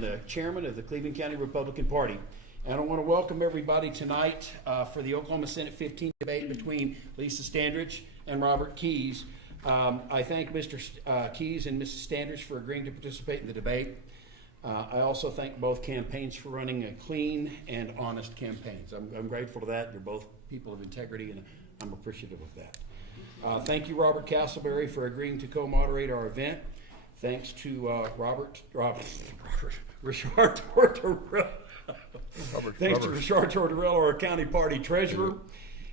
The chairman of the Cleveland County Republican Party. And I want to welcome everybody tonight for the Oklahoma Senate 15 debate between Lisa Standridge and Robert Keyes. I thank Mr. Keyes and Mrs. Standridge for agreeing to participate in the debate. I also thank both campaigns for running a clean and honest campaigns. I'm grateful to that. You're both people of integrity, and I'm appreciative of that. Thank you, Robert Castleberry, for agreeing to co-moderate our event. Thanks to Richard Tortorella. Thanks to Richard Tortorella, our county party treasurer,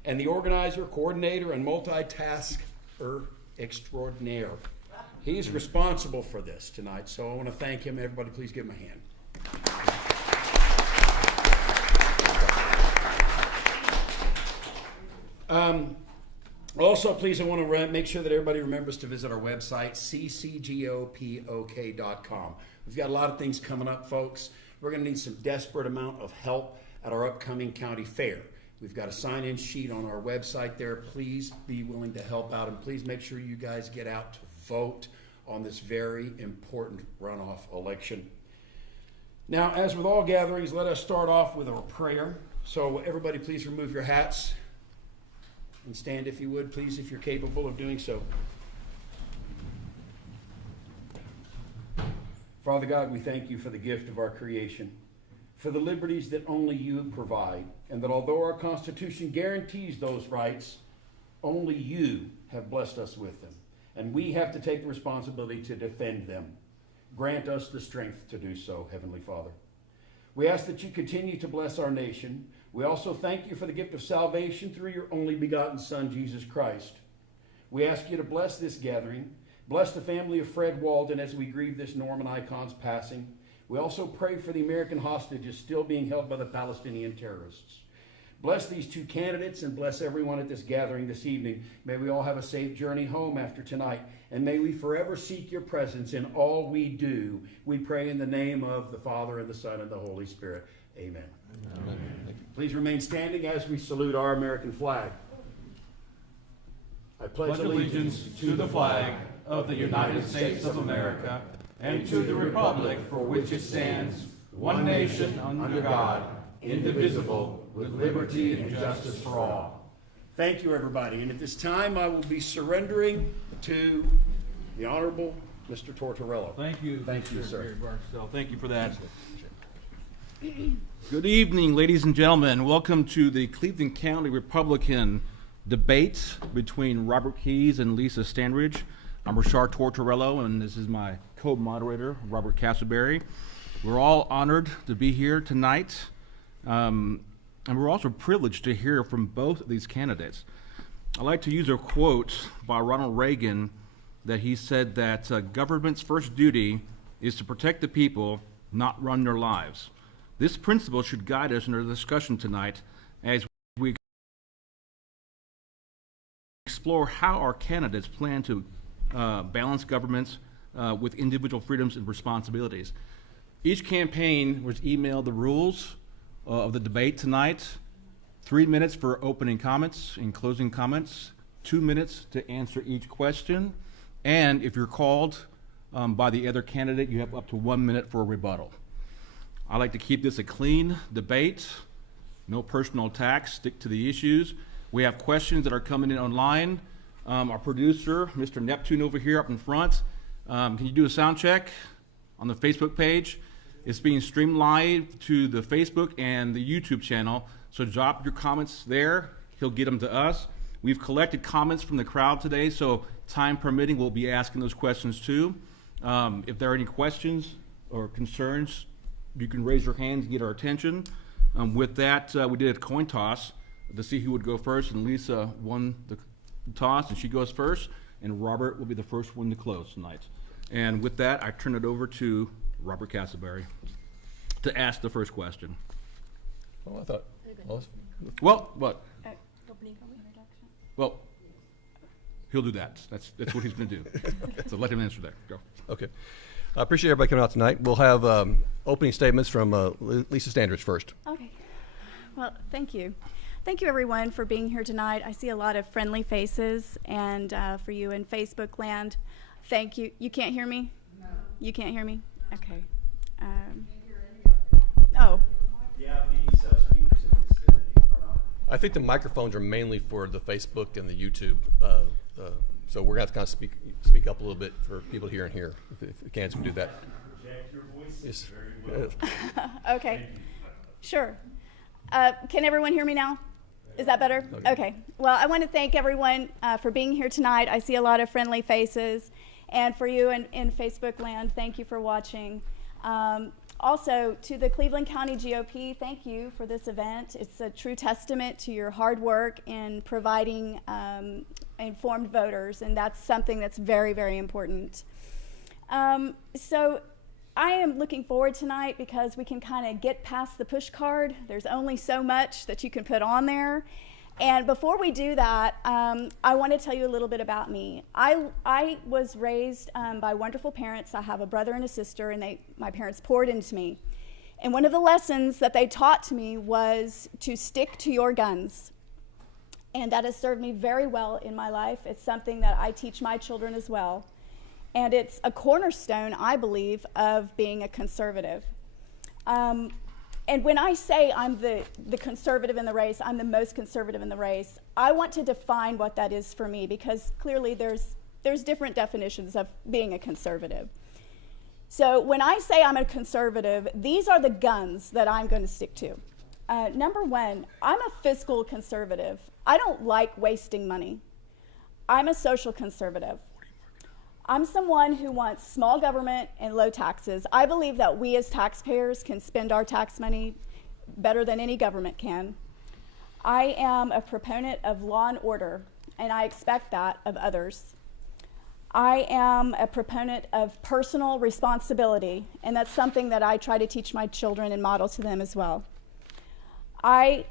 and the organizer, coordinator, and multitasker extraordinaire. He's responsible for this tonight, so I want to thank him. Everybody, please give him a hand. Also, please, I want to make sure that everybody remembers to visit our website, ccgopok.com. We've got a lot of things coming up, folks. We're going to need some desperate amount of help at our upcoming county fair. We've got a sign-in sheet on our website there. Please be willing to help out, and please make sure you guys get out to vote on this very important runoff election. Now, as with all gatherings, let us start off with our prayer. So everybody, please remove your hats and stand if you would, please, if you're capable of doing so. Father God, we thank you for the gift of our creation, for the liberties that only you provide, and that although our Constitution guarantees those rights, only you have blessed us with them, and we have to take the responsibility to defend them. Grant us the strength to do so, Heavenly Father. We ask that you continue to bless our nation. We also thank you for the gift of salvation through your only begotten Son, Jesus Christ. We ask you to bless this gathering. Bless the family of Fred Walden as we grieve this Norman icon's passing. We also pray for the American hostages still being held by the Palestinian terrorists. Bless these two candidates and bless everyone at this gathering this evening. May we all have a safe journey home after tonight. And may we forever seek your presence in all we do. We pray in the name of the Father, and the Son, and the Holy Spirit. Amen. Amen. Please remain standing as we salute our American flag. I pledge allegiance to the flag of the United States of America and to the republic for which it stands, one nation under God, indivisible, with liberty and justice for all. Thank you, everybody. And at this time, I will be surrendering to the Honorable Mr. Tortorella. Thank you. Thank you, sir. Thank you for that. Good evening, ladies and gentlemen. Welcome to the Cleveland County Republican debate between Robert Keyes and Lisa Standridge. I'm Richard Tortorella, and this is my co-moderator, Robert Castleberry. We're all honored to be here tonight, and we're also privileged to hear from both of these candidates. I like to use a quote by Ronald Reagan that he said that government's first duty is to protect the people, not run their lives. This principle should guide us in our discussion tonight as we explore how our candidates plan to balance governments with individual freedoms and responsibilities. Each campaign was emailed the rules of the debate tonight. 3 minutes for opening comments and closing comments, 2 minutes to answer each question, and if you're called by the other candidate, you have up to 1 minute for a rebuttal. I like to keep this a clean debate, no personal attacks, stick to the issues. We have questions that are coming in online. Our producer, Mr. Neptune over here up in front, can you do a sound check on the Facebook page? It's being streamed live to the Facebook and the YouTube channel, so drop your comments there. He'll get them to us. We've collected comments from the crowd today, so time permitting, we'll be asking those questions too. If there are any questions or concerns, you can raise your hands and get our attention. With that, we did a coin toss to see who would go first, and Lisa won the toss, and she goes first, and Robert will be the first one to close tonight. And with that, I turn it over to Robert Castleberry to ask the first question. Oh, I thought. Well, what? Opening introduction. Well, he'll do that. That's what he's going to do. So let him answer that. Go. Okay. I appreciate everybody coming out tonight. We'll have opening statements from Lisa Standridge first. Okay. Well, thank you. Thank you, everyone, for being here tonight. I see a lot of friendly faces, and for you in Facebook land, thank you. You can't hear me? No. You can't hear me? Okay. I think the microphones are mainly for the Facebook and the YouTube. So we're going to have to kind of speak up a little bit for people here and here. If we can, so we do that. Project your voices Yes. very well. Okay, sure. Can everyone hear me now? Is that better? Okay. Well, I want to thank everyone for being here tonight. I see a lot of friendly faces. And for you in Facebook land, thank you for watching. Also, to the Cleveland County GOP, thank you for this event. It's a true testament to your hard work in providing informed voters, and that's something that's very, very important. So I am looking forward tonight because we can kind of get past the push card. There's only so much that you can put on there. And before we do that, I want to tell you a little bit about me. I was raised by wonderful parents. I have a brother and a sister, and my parents poured into me. And one of the lessons that they taught to me was to stick to your guns. And that has served me very well in my life. It's something that I teach my children as well. And it's a cornerstone, I believe, of being a conservative. And when I say I'm the conservative in the race, I'm the most conservative in the race, I want to define what that is for me, because clearly there's different definitions of being a conservative. So when I say I'm a conservative, these are the guns that I'm going to stick to. Number one, I'm a fiscal conservative. I don't like wasting money. I'm a social conservative. I'm someone who wants small government and low taxes. I believe that we as taxpayers can spend our tax money better than any government can. I am a proponent of law and order, and I expect that of others. I am a proponent of personal responsibility, and that's something that I try to teach my children and model to them as well. I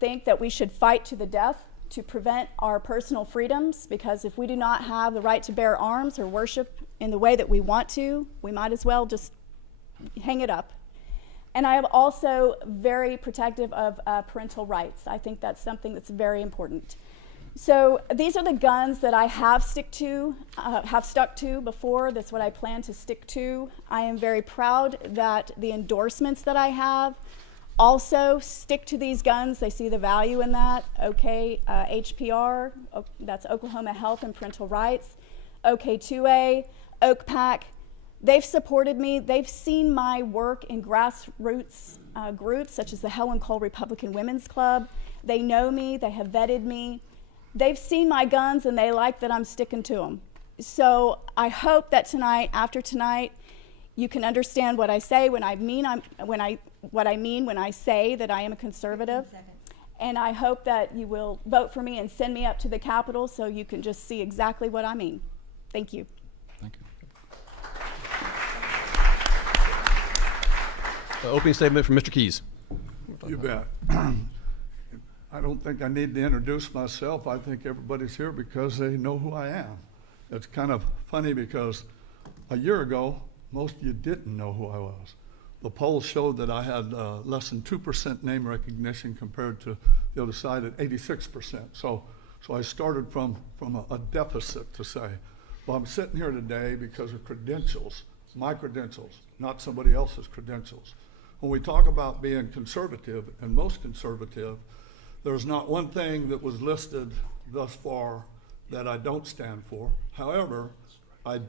think that we should fight to the death to prevent our personal freedoms, because if we do not have the right to bear arms or worship in the way that we want to, we might as well just hang it up. And I am also very protective of parental rights. I think that's something that's very important. So these are the guns that I have stuck to before. That's what I plan to stick to. I am very proud that the endorsements that I have also stick to these guns. They see the value in that. HPR, that's Oklahoma Health and Parental Rights. OK2A, OAKPAC, they've supported me. They've seen my work in grassroots groups such as the Helen Cole Republican Women's Club. They know me, they have vetted me. They've seen my guns and they like that I'm sticking to them. So I hope that tonight, after tonight, you can understand what I say when I mean what I mean when I say that I am a conservative. And I hope that you will vote for me and send me up to the Capitol so you can just see exactly what I mean. Thank you. Thank you. Opening statement from Mr. Keys. You bet. I don't think I need to introduce myself. I think everybody's here because they know who I am. It's kind of funny because a year ago, most of you didn't know who I was. The polls showed that I had less than 2% name recognition compared to the other side at 86%. So I started from a deficit to say. Well, I'm sitting here today because of credentials, my credentials, not somebody else's credentials. When we talk about being conservative, and most conservative, there's not one thing that was listed thus far that I don't stand for. However, I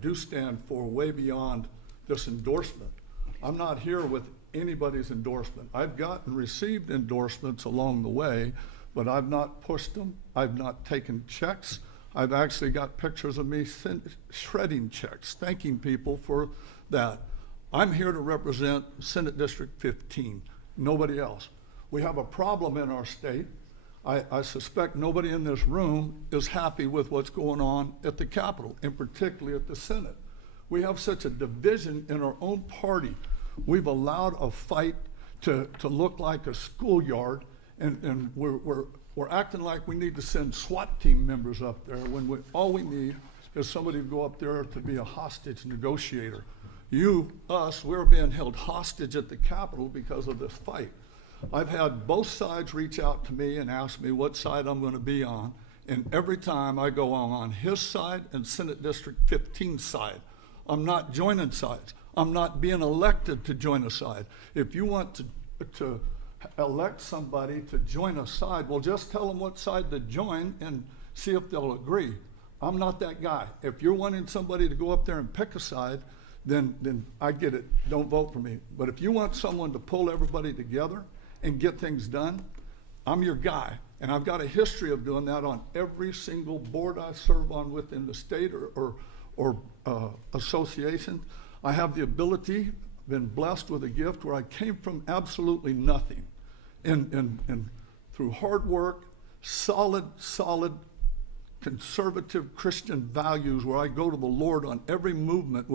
do stand for way beyond this endorsement. I'm not here with anybody's endorsement. I've gotten received endorsements along the way, but I've not pushed them. I've not taken checks. I've actually got pictures of me shredding checks, thanking people for that. I'm here to represent Senate District 15, nobody else. We have a problem in our state. I suspect nobody in this room is happy with what's going on at the Capitol, and particularly at the Senate. We have such a division in our own party. We've allowed a fight to look like a schoolyard, and we're acting like we need to send SWAT team members up there when all we need is somebody to go up there to be a hostage negotiator. We're being held hostage at the Capitol because of this fight. I've had both sides reach out to me and ask me what side I'm going to be on, and every time I go on his side and Senate District 15 side. I'm not joining sides. I'm not being elected to join a side. If you want to elect somebody to join a side, well, just tell them what side to join and see if they'll agree. I'm not that guy. If you're wanting somebody to go up there and pick a side, then I get it. Don't vote for me. But if you want someone to pull everybody together and get things done, I'm your guy. And I've got a history of doing that on every single board I serve on within the state or association. I have the ability, been blessed with a gift where I came from absolutely nothing. And through hard work, solid conservative Christian values where I go to the Lord on every movement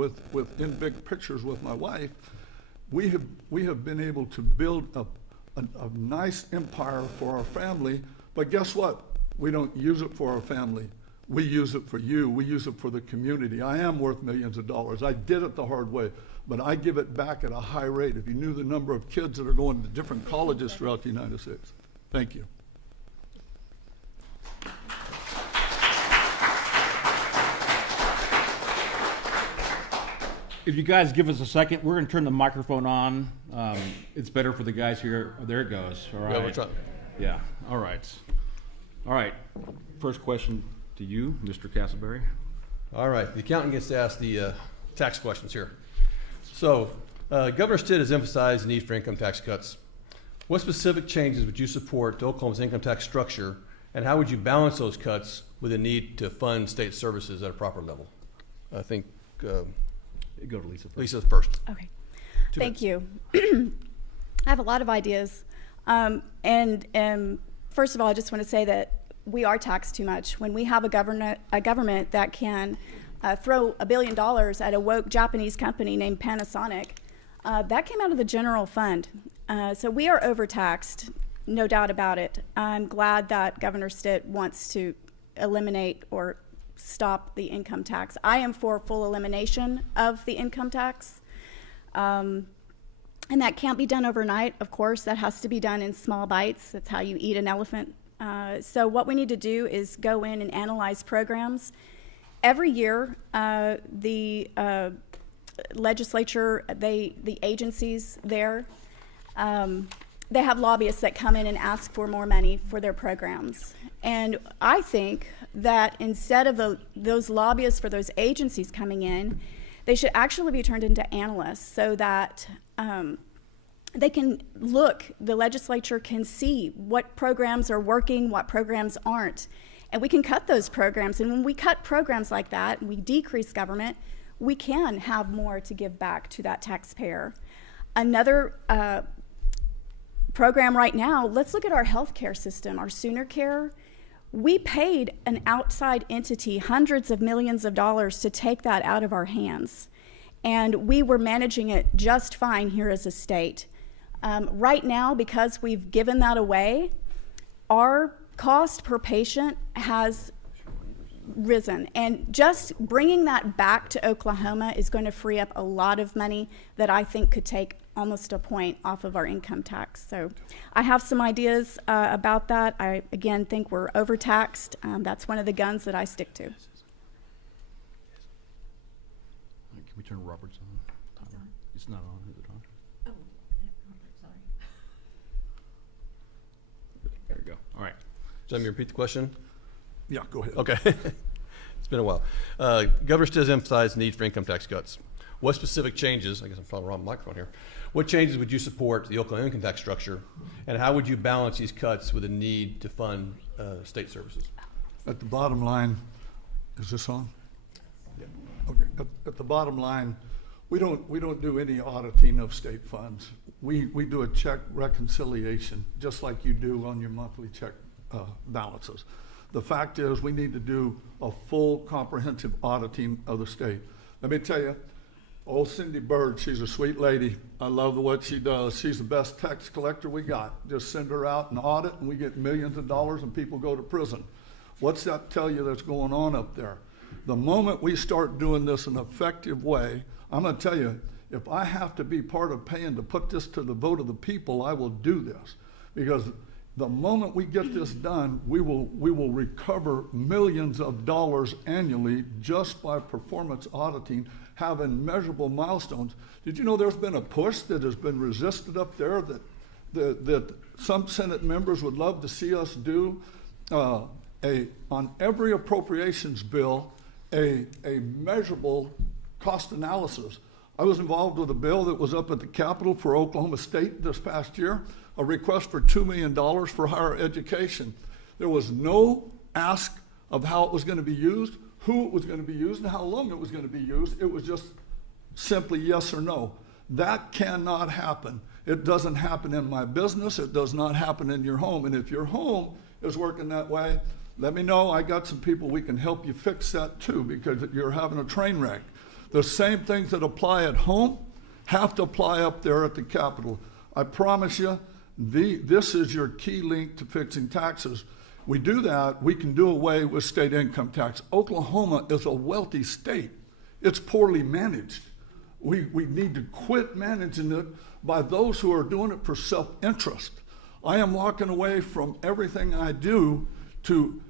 in big pictures with my wife, we have been able to build a nice empire for our family. But guess what? We don't use it for our family. We use it for you. We use it for the community. I am worth millions of dollars. I did it the hard way, but I give it back at a high rate. If you knew the number of kids that are going to different colleges throughout the United States. Thank you. If you guys give us a second, we're gonna turn the microphone on. It's better for the guys here. Oh, there it goes. All right. Yeah, we're trying. Yeah, all right. All right, first question to you, Mr. Castleberry. All right, the accountant gets to ask the tax questions here. So, Governor Stitt has emphasized the need for income tax cuts. What specific changes would you support to Oklahoma's income tax structure, and how would you balance those cuts with the need to fund state services at a proper level? I think Go to Lisa first. Lisa first. Okay. Thank you. I have a lot of ideas. And first of all, I just want to say that we are taxed too much. When we have a government that can throw $1 billion at a woke Japanese company named Panasonic, that came out of the general fund. So we are overtaxed, no doubt about it. I'm glad that Governor Stitt wants to eliminate or stop the income tax. I am for full elimination of the income tax. And that can't be done overnight, of course. That has to be done in small bites. That's how you eat an elephant. So what we need to do is go in and analyze programs. Every year, the legislature, the agencies there, they have lobbyists that come in and ask for more money for their programs. And I think that instead of those lobbyists for those agencies coming in, they should actually be turned into analysts so that they can look, the legislature can see what programs are working, what programs aren't. And we can cut those programs. And when we cut programs like that, and we decrease government, we can have more to give back to that taxpayer. Another program right now, let's look at our healthcare system, our Sooner Care. We paid an outside entity hundreds of millions of dollars to take that out of our hands. And we were managing it just fine here as a state. Right now, because we've given that away, our cost per patient has risen. And just bringing that back to Oklahoma is going to free up a lot of money that I think could take almost a point off of our income tax. So I have some ideas about that. I, again, think we're overtaxed. That's one of the guns that I stick to. Can we turn Robert's on? It's not on. Is it on? Oh, sorry. There we go. All right. Let me repeat the question. Yeah, go ahead. Okay. It's been a while. Governor Stitt has emphasized the need for income tax cuts. What specific changes, I guess I'm following the wrong microphone here, what changes would you support to the Oklahoma income tax structure, and how would you balance these cuts with the need to fund state services? At the bottom line, is this on? Yeah. Okay. At the bottom line, we don't do any auditing of state funds. We do a check reconciliation, just like you do on your monthly check balances. The fact is, we need to do a full comprehensive auditing of the state. Let me tell you, old Cindy Bird, she's a sweet lady. I love what she does. She's the best tax collector we got. Just send her out and audit, and we get millions of dollars, and people go to prison. What's that tell you that's going on up there? The moment we start doing this in an effective way, I'm going to tell you, if I have to be part of paying to put this to the vote of the people, I will do this. Because the moment we get this done, we will recover millions of dollars annually just by performance auditing, having measurable milestones. Did you know there's been a push that has been resisted up there that some Senate members would love to see us do on every appropriations bill, a measurable cost analysis. I was involved with a bill that was up at the Capitol for Oklahoma State this past year, a request for $2 million for higher education. There was no ask of how it was going to be used, who it was going to be used, and how long it was going to be used. It was just simply yes or no. That cannot happen. It doesn't happen in my business. It does not happen in your home. And if your home is working that way, let me know. I got some people we can help you fix that too, because you're having a train wreck. The same things that apply at home have to apply up there at the Capitol. I promise you, this is your key link to fixing taxes. We do that, we can do away with state income tax. Oklahoma is a wealthy state. It's poorly managed. We need to quit managing it by those who are doing it for self-interest. I am walking away from everything I do to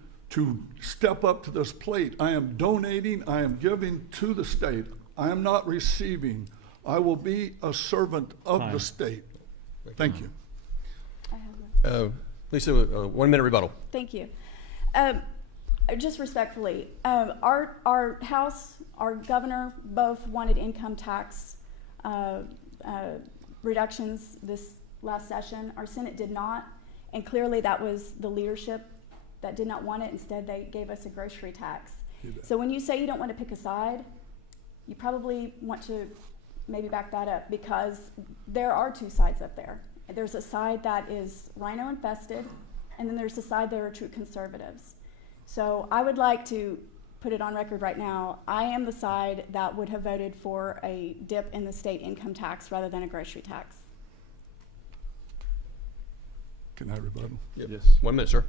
step up to this plate. I am donating, I am giving to the state. I am not receiving. I will be a servant of the state. Thank you. Lisa, 1 minute rebuttal. Thank you. Just respectfully, our House, our governor, both wanted income tax reductions this last session. Our Senate did not, and clearly that was the leadership that did not want it. Instead, they gave us a grocery tax. So when you say you don't want to pick a side, you probably want to maybe back that up, because there are two sides up there. There's a side that is rhino infested, and then there's a side that are true conservatives. So I would like to put it on record right now. I am the side that would have voted for a dip in the state income tax rather than a grocery tax. Can I rebuttal? Yep. Yes. 1 minute, sir.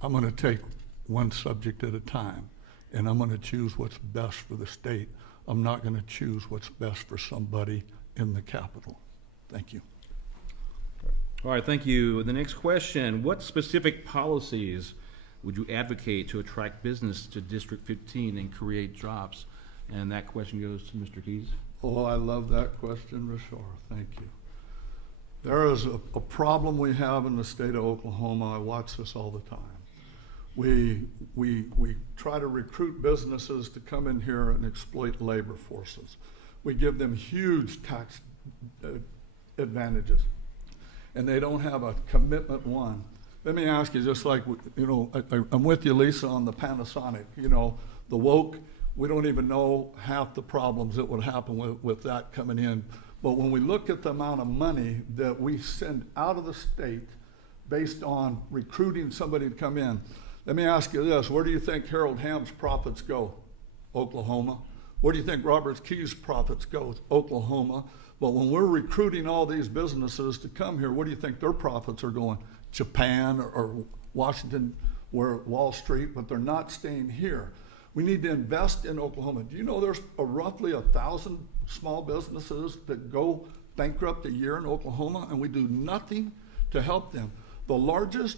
I'm going to take one subject at a time, and I'm going to choose what's best for the state. I'm not going to choose what's best for somebody in the Capitol. Thank you. All right, thank you. The next question, what specific policies would you advocate to attract business to District 15 and create jobs? And that question goes to Mr. Keyes. Oh, I love that question, Rashar. Thank you. There is a problem we have in the state of Oklahoma. I watch this all the time. We try to recruit businesses to come in here and exploit labor forces. We give them huge tax advantages, and they don't have a commitment one. Let me ask you, just like, you know, I'm with you, Lisa, on the Panasonic, you know, the woke, we don't even know half the problems that would happen with that coming in. But when we look at the amount of money that we send out of the state based on recruiting somebody to come in, let me ask you this, where do you think Harold Hamm's profits go? Oklahoma. Where do you think Robert Keyes' profits go? Oklahoma. But when we're recruiting all these businesses to come here, where do you think their profits are going? Japan or Washington, where Wall Street, but they're not staying here. We need to invest in Oklahoma. Do you know there's roughly 1,000 small businesses that go bankrupt a year in Oklahoma, and we do nothing to help them? The largest,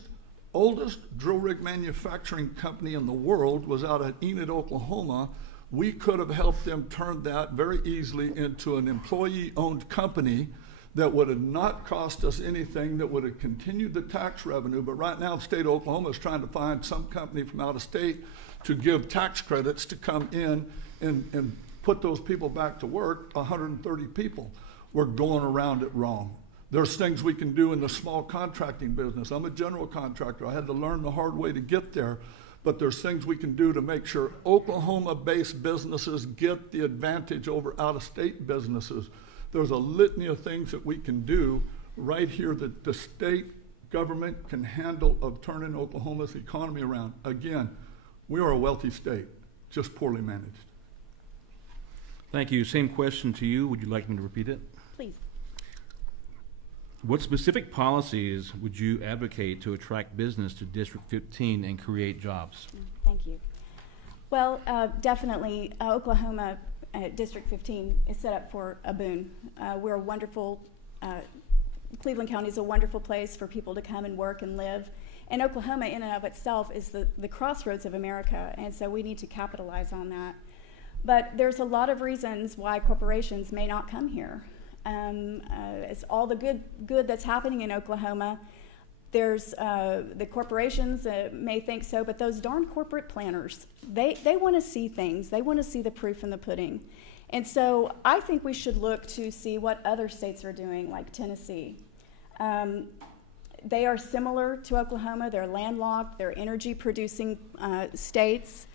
oldest drill rig manufacturing company in the world was out at Enid, Oklahoma. We could have helped them turn that very easily into an employee-owned company that would have not cost us anything, that would have continued the tax revenue. But right now, the state of Oklahoma is trying to find some company from out of state to give tax credits to come in and put those people back to work, 130 people. We're going around it wrong. There's things we can do in the small contracting business. I'm a general contractor. I had to learn the hard way to get there. But there's things we can do to make sure Oklahoma-based businesses get the advantage over out-of-state businesses. There's a litany of things that we can do right here that the state government can handle of turning Oklahoma's economy around. Again, we are a wealthy state, just poorly managed. Thank you. Same question to you. Would you like me to repeat it? Please. What specific policies would you advocate to attract business to District 15 and create jobs? Thank you. Well, definitely Oklahoma District 15 is set up for a boon. We're a wonderful, Cleveland County is a wonderful place for people to come and work and live. And Oklahoma in and of itself is the crossroads of America, and so we need to capitalize on that. But there's a lot of reasons why corporations may not come here. It's all the good that's happening in Oklahoma. There's the corporations may think so, but those darn corporate planners, they want to see things. They want to see the proof in the pudding. And so I think we should look to see what other states are doing, like Tennessee. They are similar to Oklahoma. They're landlocked. They're energy-producing states.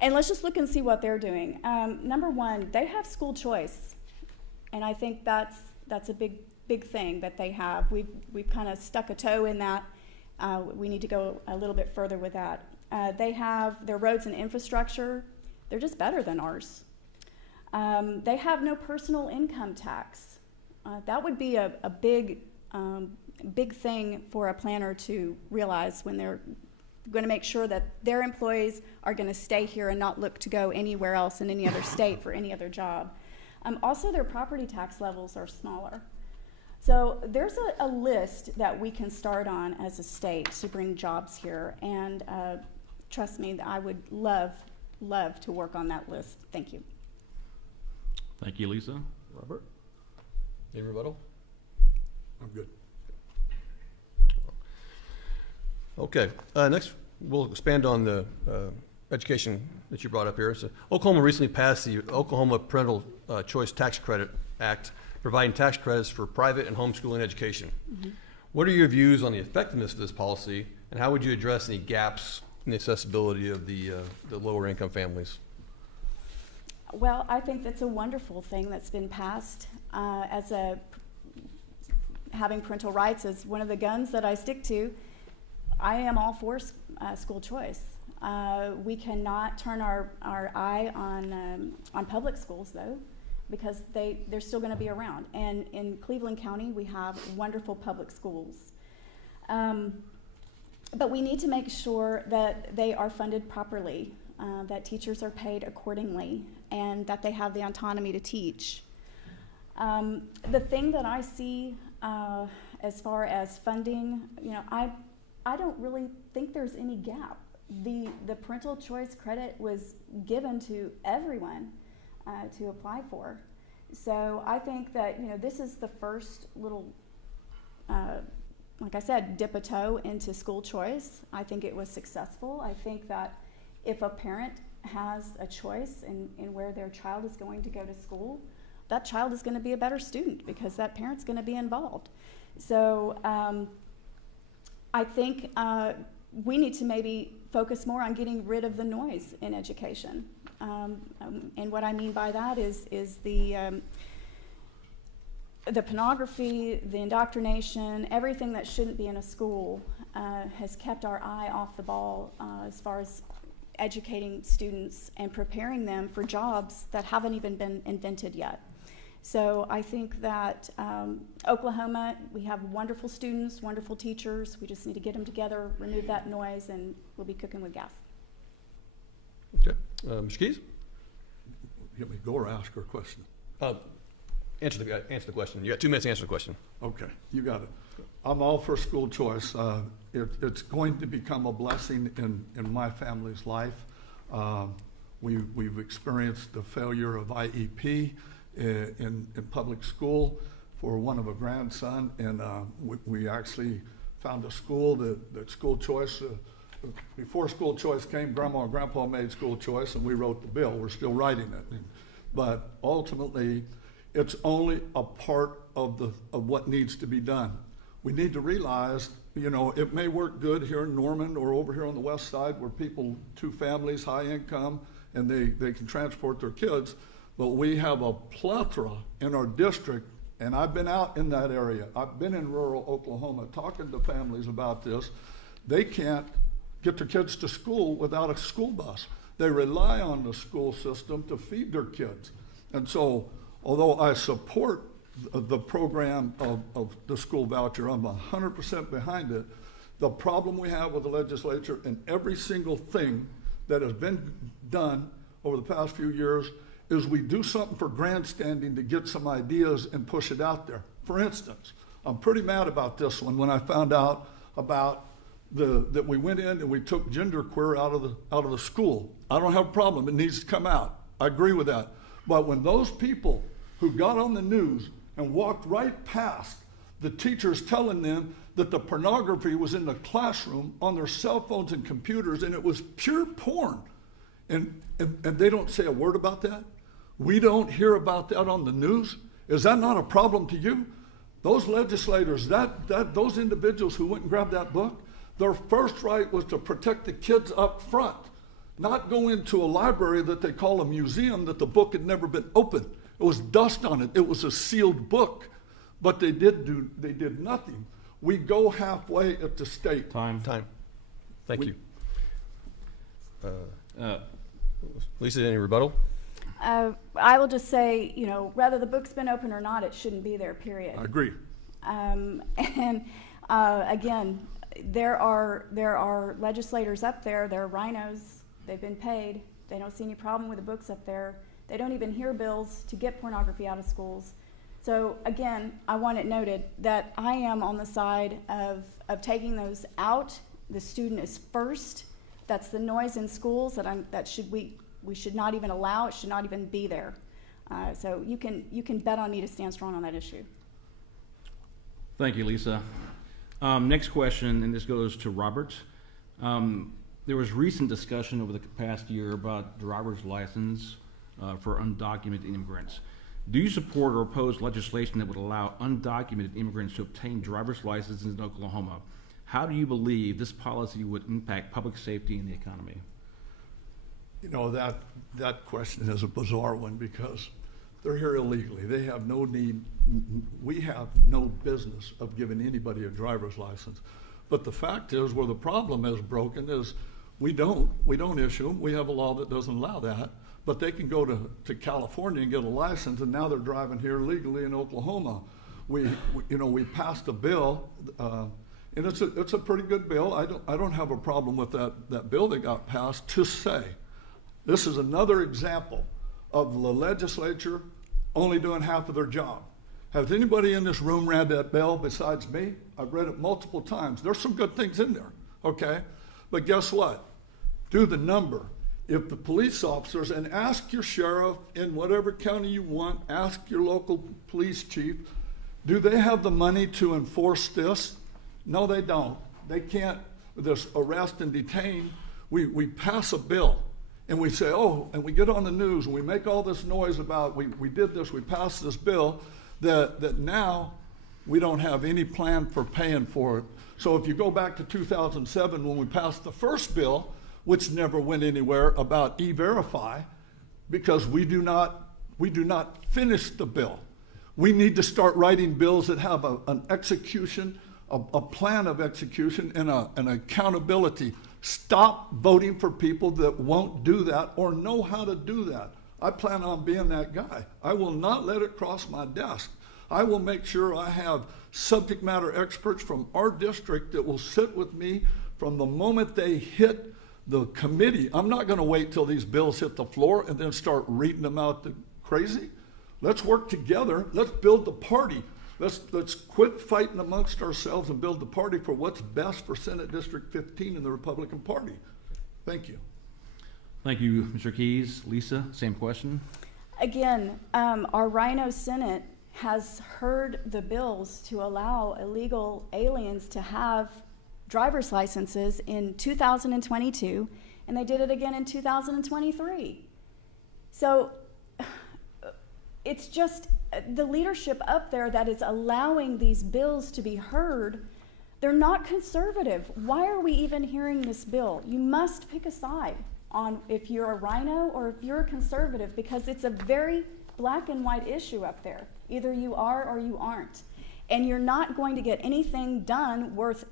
And let's just look and see what they're doing. Number one, they have school choice. And I think that's a big thing that they have. We've kind of stuck a toe in that. We need to go a little bit further with that. They have their roads and infrastructure. They're just better than ours. They have no personal income tax. That would be a big thing for a planner to realize when they're going to make sure that their employees are going to stay here and not look to go anywhere else in any other state for any other job. Also, their property tax levels are smaller. So there's a list that we can start on as a state to bring jobs here. And trust me, I would love to work on that list. Thank you. Thank you, Lisa. Robert? Any rebuttal? I'm good. Okay, next we'll expand on the education that you brought up here. So Oklahoma recently passed the Oklahoma Parental Choice Tax Credit Act, providing tax credits for private and homeschooling education. Mm-hmm. What are your views on the effectiveness of this policy, and how would you address any gaps in the accessibility of the lower income families? Well, I think that's a wonderful thing that's been passed. Having parental rights is one of the guns that I stick to. I am all for school choice. We cannot turn our eye on public schools, though, because they're still going to be around. And in Cleveland County, we have wonderful public schools. But we need to make sure that they are funded properly, that teachers are paid accordingly, and that they have the autonomy to teach. The thing that I see as far as funding, I don't really think there's any gap. The parental choice credit was given to everyone to apply for. So I think that this is the first little, like I said, dip a toe into school choice. I think it was successful. I think that if a parent has a choice in where their child is going to go to school, that child is going to be a better student because that parent's going to be involved. So I think we need to maybe focus more on getting rid of the noise in education. And what I mean by that is the pornography, the indoctrination, everything that shouldn't be in a school has kept our eye off the ball as far as educating students and preparing them for jobs that haven't even been invented yet. So I think that Oklahoma, we have wonderful students, wonderful teachers. We just need to get them together, remove that noise, and we'll be cooking with gas. Okay, Mr. Keys? Get me go or ask her a question? Answer the question. You got 2 minutes to answer the question. Okay, you got it. I'm all for school choice. It's going to become a blessing in my family's life. We've experienced the failure of IEP in public school for one of a grandson, and we actually found a school that school choice, before school choice came, Grandma and Grandpa made school choice, and we wrote the bill. We're still writing it. But ultimately, it's only a part of what needs to be done. We need to realize, it may work good here in Norman or over here on the west side where people, 2 families, high income, and they can transport their kids. But we have a plethora in our district, and I've been out in that area. I've been in rural Oklahoma talking to families about this. They can't get their kids to school without a school bus. They rely on the school system to feed their kids. And so, although I support the program of the school voucher, I'm 100% behind it. The problem we have with the legislature and every single thing that has been done over the past few years is we do something for grandstanding to get some ideas and push it out there. For instance, I'm pretty mad about this one when I found out about that we went in and we took genderqueer out of the school. I don't have a problem. It needs to come out. I agree with that. But when those people who got on the news and walked right past the teachers telling them that the pornography was in the classroom on their cell phones and computers, and it was pure porn. And they don't say a word about that? We don't hear about that on the news? Is that not a problem to you? Those legislators, those individuals who went and grabbed that book, their first right was to protect the kids up front, not go into a library that they call a museum that the book had never been opened. It was dust on it. It was a sealed book. But they did nothing. We go halfway at the state. Time. Thank We- you. Lisa, any rebuttal? I will just say, you know, whether the book's been open or not, it shouldn't be there, period. I agree. Again, there are legislators up there, they're rhinos, they've been paid, they don't see any problem with the books up there. They don't even hear bills to get pornography out of schools. So again, I want it noted that I am on the side of taking those out. The student is first. That's the noise in schools we should not even allow. It should not even be there. So you can bet on me to stand strong on that issue. Thank you, Lisa. Next question, and this goes to Robert. There was recent discussion over the past year about driver's license for undocumented immigrants. Do you support or oppose legislation that would allow undocumented immigrants to obtain driver's licenses in Oklahoma? How do you believe this policy would impact public safety and the economy? You know, that question is a bizarre one because they're here illegally. They have no need, we have no business of giving anybody a driver's license. But the fact is, where the problem is broken is we don't issue them. We have a law that doesn't allow that. But they can go to California and get a license, and now they're driving here legally in Oklahoma. We passed a bill, and it's a pretty good bill. I don't have a problem with that bill that got passed to say, this is another example of the legislature only doing half of their job. Has anybody in this room read that bill besides me? I've read it multiple times. There's some good things in there, okay? But guess what? Do the number. If the police officers, and ask your sheriff in whatever county you want, ask your local police chief, do they have the money to enforce this? No, they don't. They can't, this arrest and detain. We pass a bill and we say, oh, and we get on the news and we make all this noise about, we did this, we passed this bill, that now we don't have any plan for paying for it. So if you go back to 2007 when we passed the first bill, which never went anywhere, about E-Verify, because we do not finish the bill. We need to start writing bills that have an execution, a plan of execution, and an accountability. Stop voting for people that won't do that or know how to do that. I plan on being that guy. I will not let it cross my desk. I will make sure I have subject matter experts from our district that will sit with me from the moment they hit the committee. I'm not going to wait till these bills hit the floor and then start reading them out crazy. Let's work together. Let's build the party. Let's quit fighting amongst ourselves and build the party for what's best for Senate District 15 in the Republican Party. Thank you. Thank you, Mr. Keys. Lisa, same question. Again, our Rhino Senate has heard the bills to allow illegal aliens to have driver's licenses in 2022, and they did it again in 2023. So it's just the leadership up there that is allowing these bills to be heard. They're not conservative. Why are we even hearing this bill? You must pick a side on if you're a Rhino or if you're a conservative, because it's a very black and white issue up there. Either you are or you aren't. And you're not going to get anything done worth,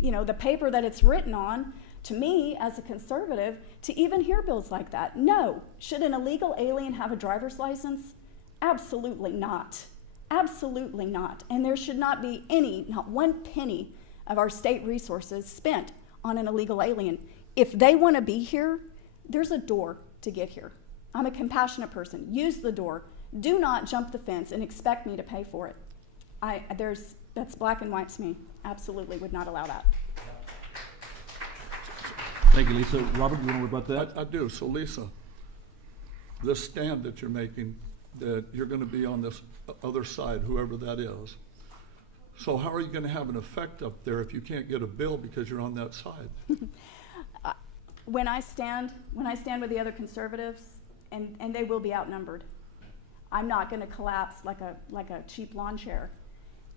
you know, the paper that it's written on, to me, as a conservative, to even hear bills like that. No. Should an illegal alien have a driver's license? Absolutely not. Absolutely not. And there should not be not one penny of our state resources spent on an illegal alien. If they want to be here, there's a door to get here. I'm a compassionate person. Use the door. Do not jump the fence and expect me to pay for it. That's black and white to me. Absolutely would not allow that. Thank you, Lisa. Robert, you want to rebut that? I do. So Lisa, this stand that you're making, that you're gonna be on this other side, whoever that is. So how are you gonna have an effect up there if you can't get a bill because you're on that side? When I stand with the other conservatives, and they will be outnumbered, I'm not gonna collapse like a cheap lawn chair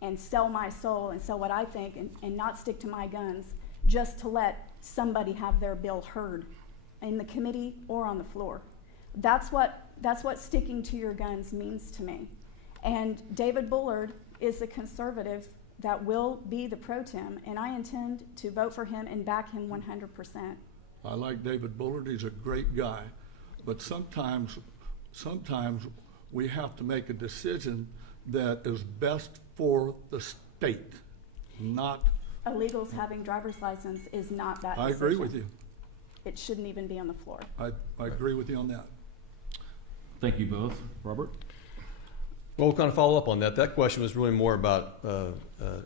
and sell my soul and sell what I think and not stick to my guns just to let somebody have their bill heard in the committee or on the floor. That's what sticking to your guns means to me. And David Bullard is a conservative that will be the pro tem, and I intend to vote for him and back him 100%. I like David Bullard, he's a great guy, but sometimes we have to make a decision that is best for the state, not. Illegals having driver's license is not that I decision. agree with you. It shouldn't even be on the floor. I agree with you on that. Thank you both. Robert? Well, we'll kind of follow up on that. That question was really more about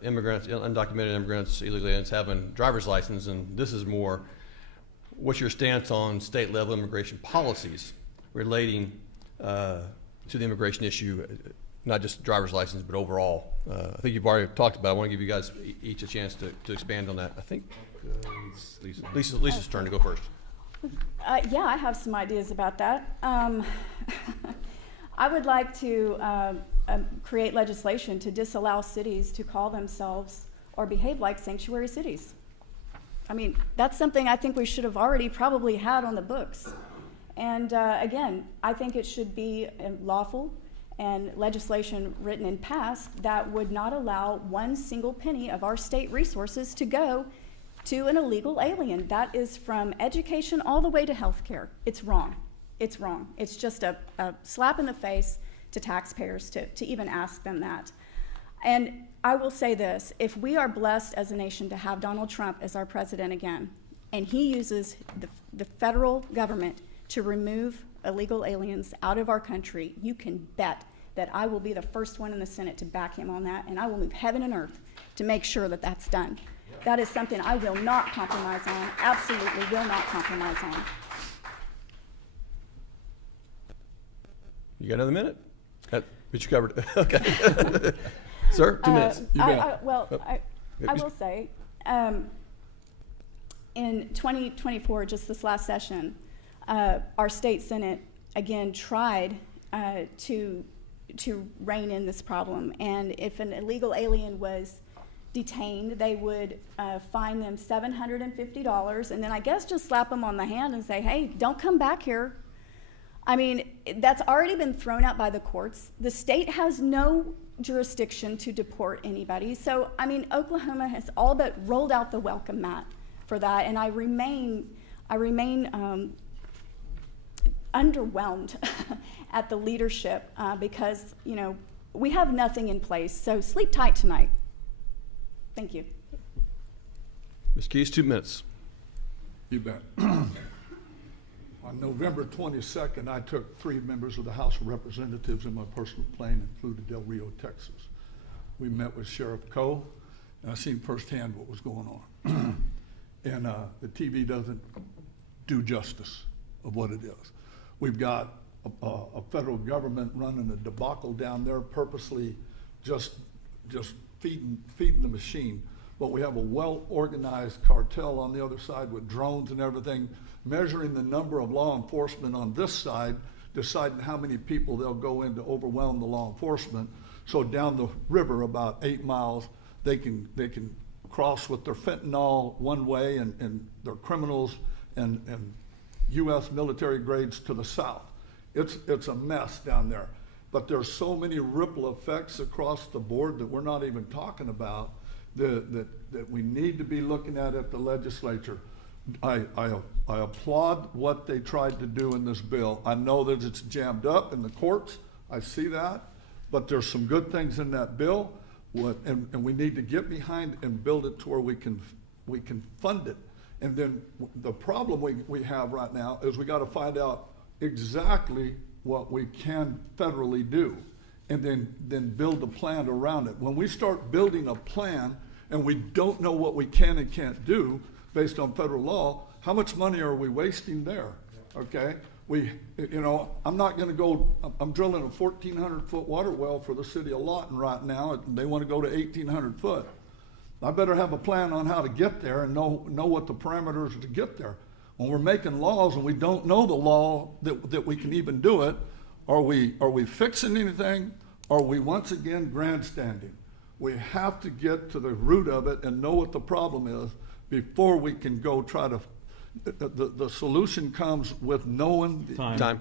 immigrants, undocumented immigrants, illegal aliens having driver's license, and this is more, what's your stance on state level immigration policies relating to the immigration issue, not just driver's license, but overall? I think you've already talked about it. I want to give you guys each a chance to expand on that. I think Lisa's turn to go first. Yeah, I have some ideas about that. I would like to create legislation to disallow cities to call themselves or behave like sanctuary cities. I mean, that's something I think we should have already probably had on the books. And again, I think it should be lawful and legislation written and passed that would not allow one single penny of our state resources to go to an illegal alien. That is from education all the way to healthcare. It's wrong. It's wrong. It's just a slap in the face to taxpayers to even ask them that. And I will say this, if we are blessed as a nation to have Donald Trump as our president again, and he uses the federal government to remove illegal aliens out of our country, you can bet that I will be the first one in the Senate to back him on that, and I will move heaven and earth to make sure that that's done. That is something I will not compromise on, absolutely will not compromise on. You got another minute? But you covered it. Okay. Sir, 2 minutes. I will say, in 2024, just this last session, our state Senate again tried to rein in this problem. And if an illegal alien was detained, they would fine them $750, and then I guess just slap them on the hand and say, hey, don't come back here. I mean, that's already been thrown out by the courts. The state has no jurisdiction to deport anybody. So, I mean, Oklahoma has all but rolled out the welcome mat for that, and I remain underwhelmed at the leadership because, you know, we have nothing in place. So sleep tight tonight. Thank you. Ms. Keys, 2 minutes. You bet. On November 22nd, I took 3 members of the House of Representatives in my personal plane and flew to Del Rio, Texas. We met with Sheriff Coe, and I seen firsthand what was going on. And the TV doesn't do justice of what it is. We've got a federal government running a debacle down there, purposely just feeding the machine. But we have a well-organized cartel on the other side with drones and everything, measuring the number of law enforcement on this side, deciding how many people they'll go in to overwhelm the law enforcement. So down the river, about 8 miles, they can cross with their fentanyl one way and their criminals and U.S. military grades to the south. It's a mess down there. But there's so many ripple effects across the board that we're not even talking about that we need to be looking at the legislature. I applaud what they tried to do in this bill. I know that it's jammed up in the courts. I see that. But there's some good things in that bill. And we need to get behind and build it to where we can fund it. And then the problem we have right now is we got to find out exactly what we can federally do, and then build a plan around it. When we start building a plan and we don't know what we can and can't do based on federal law, how much money are we wasting there? Okay? I'm not gonna go, I'm drilling a 1,400-foot water well for the city of Lawton right now, and they wanna go to 1,800 foot. I better have a plan on how to get there and know what the parameters are to get there. When we're making laws and we don't know the law that we can even do it, are we fixing anything? Are we once again grandstanding? We have to get to the root of it and know what the problem is before we can go try to, the solution comes with knowing. Time.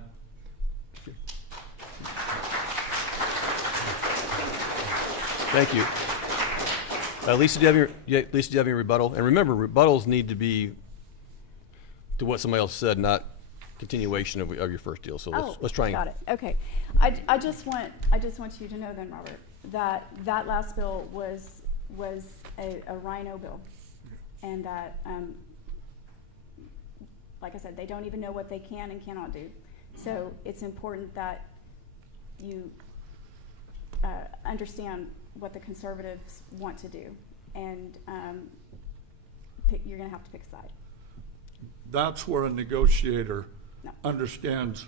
Thank you. Lisa, do you have any rebuttal? And remember, rebuttals need to be to what somebody else said, not continuation of your first deal. So let's try and. Got it. Okay. I just want you to know then, Robert, that last bill was a rhino bill, and that like I said, they don't even know what they can and cannot do. So it's important that you understand what the conservatives want to do, and you're going to have to pick a side. That's where a negotiator No. understands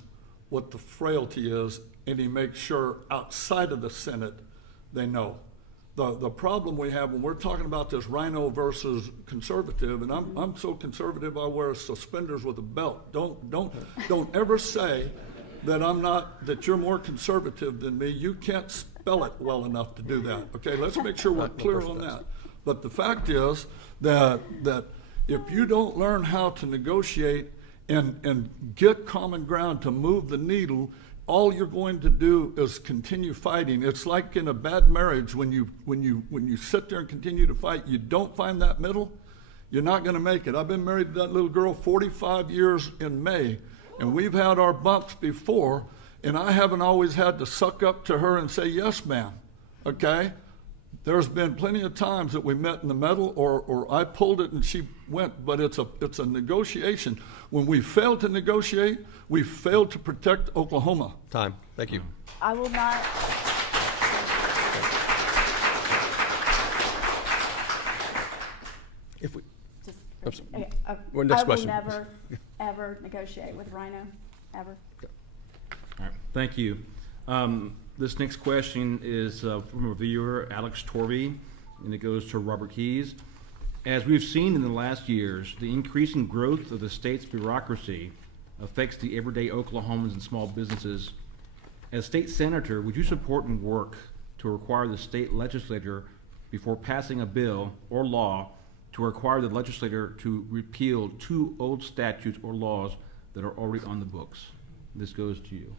what the frailty is, and he makes sure outside of the Senate they know. The problem we have when we're talking about this rhino versus conservative, and I'm so conservative I wear suspenders with a belt. Don't ever say that you're more conservative than me. You can't spell it well enough to do that. Okay, let's make sure we're clear on that. But the fact is that if you don't learn how to negotiate and get common ground to move the needle, all you're going to do is continue fighting. It's like in a bad marriage when you sit there and continue to fight, you don't find that middle, you're not going to make it. I've been married to that little girl 45 years in May, and we've had our bumps before, and I haven't always had to suck up to her and say, yes, ma'am, okay? There's been plenty of times that we met in the middle, or I pulled it and she went, but it's a negotiation. When we fail to negotiate, we fail to protect Oklahoma. Time. Thank you. I will not. If we, Just, Oops. okay, Well, next I will question. never, ever negotiate with Rhino, ever. All right, thank you. This next question is from a viewer, Alex Torvey, and it goes to Robert Keyes. As we've seen in the last years, the increasing growth of the state's bureaucracy affects the everyday Oklahomans and small businesses. As state senator, would you support and work to require the state legislature, before passing a bill or law, to require the legislature to repeal 2 old statutes or laws that are already on the books? This goes to you.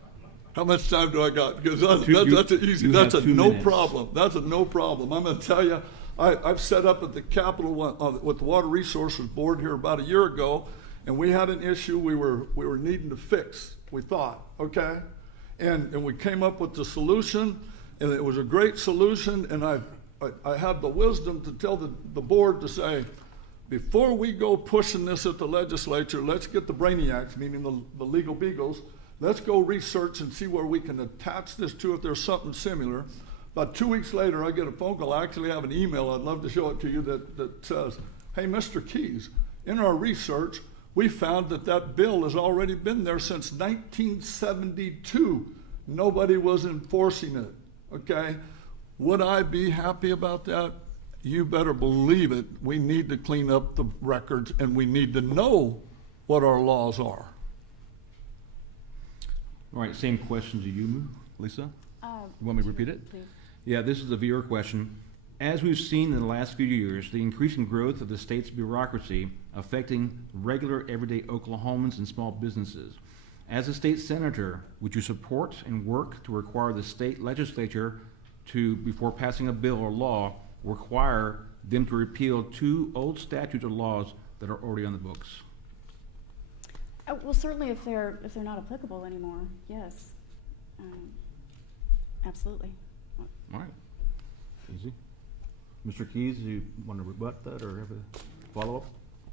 How much time do I got? Because You that's an easy, that's a have 2 no minutes. problem. That's a no problem. I'm gonna tell you, I've set up at the Capitol with the Water Resources Board here about a year ago, and we had an issue we were needing to fix, we thought, okay? And we came up with the solution, and it was a great solution, and I had the wisdom to tell the board to say, before we go pushing this at the legislature, let's get the brainiacs, meaning the legal beagles, let's go research and see where we can attach this to if there's something similar. About 2 weeks later, I get a phone call. I actually have an email. I'd love to show it to you that says, hey, Mr. Keyes, in our research, we found that bill has already been there since 1972. Nobody was enforcing it, okay? Would I be happy about that? You better believe it. We need to clean up the records, and we need to know what our laws are. All right, same question to you, Lisa. You want me to repeat it? Please. Yeah, this is a viewer question. As we've seen in the last few years, the increasing growth of the state's bureaucracy affecting regular, everyday Oklahomans and small businesses. As a state senator, would you support and work to require the state legislature to, before passing a bill or law, require them to repeal 2 old statutes or laws that are already on the books? Well, certainly if they're not applicable anymore, yes. Absolutely. All right, easy. Mr. Keyes, do you want to rebut that or have a follow-up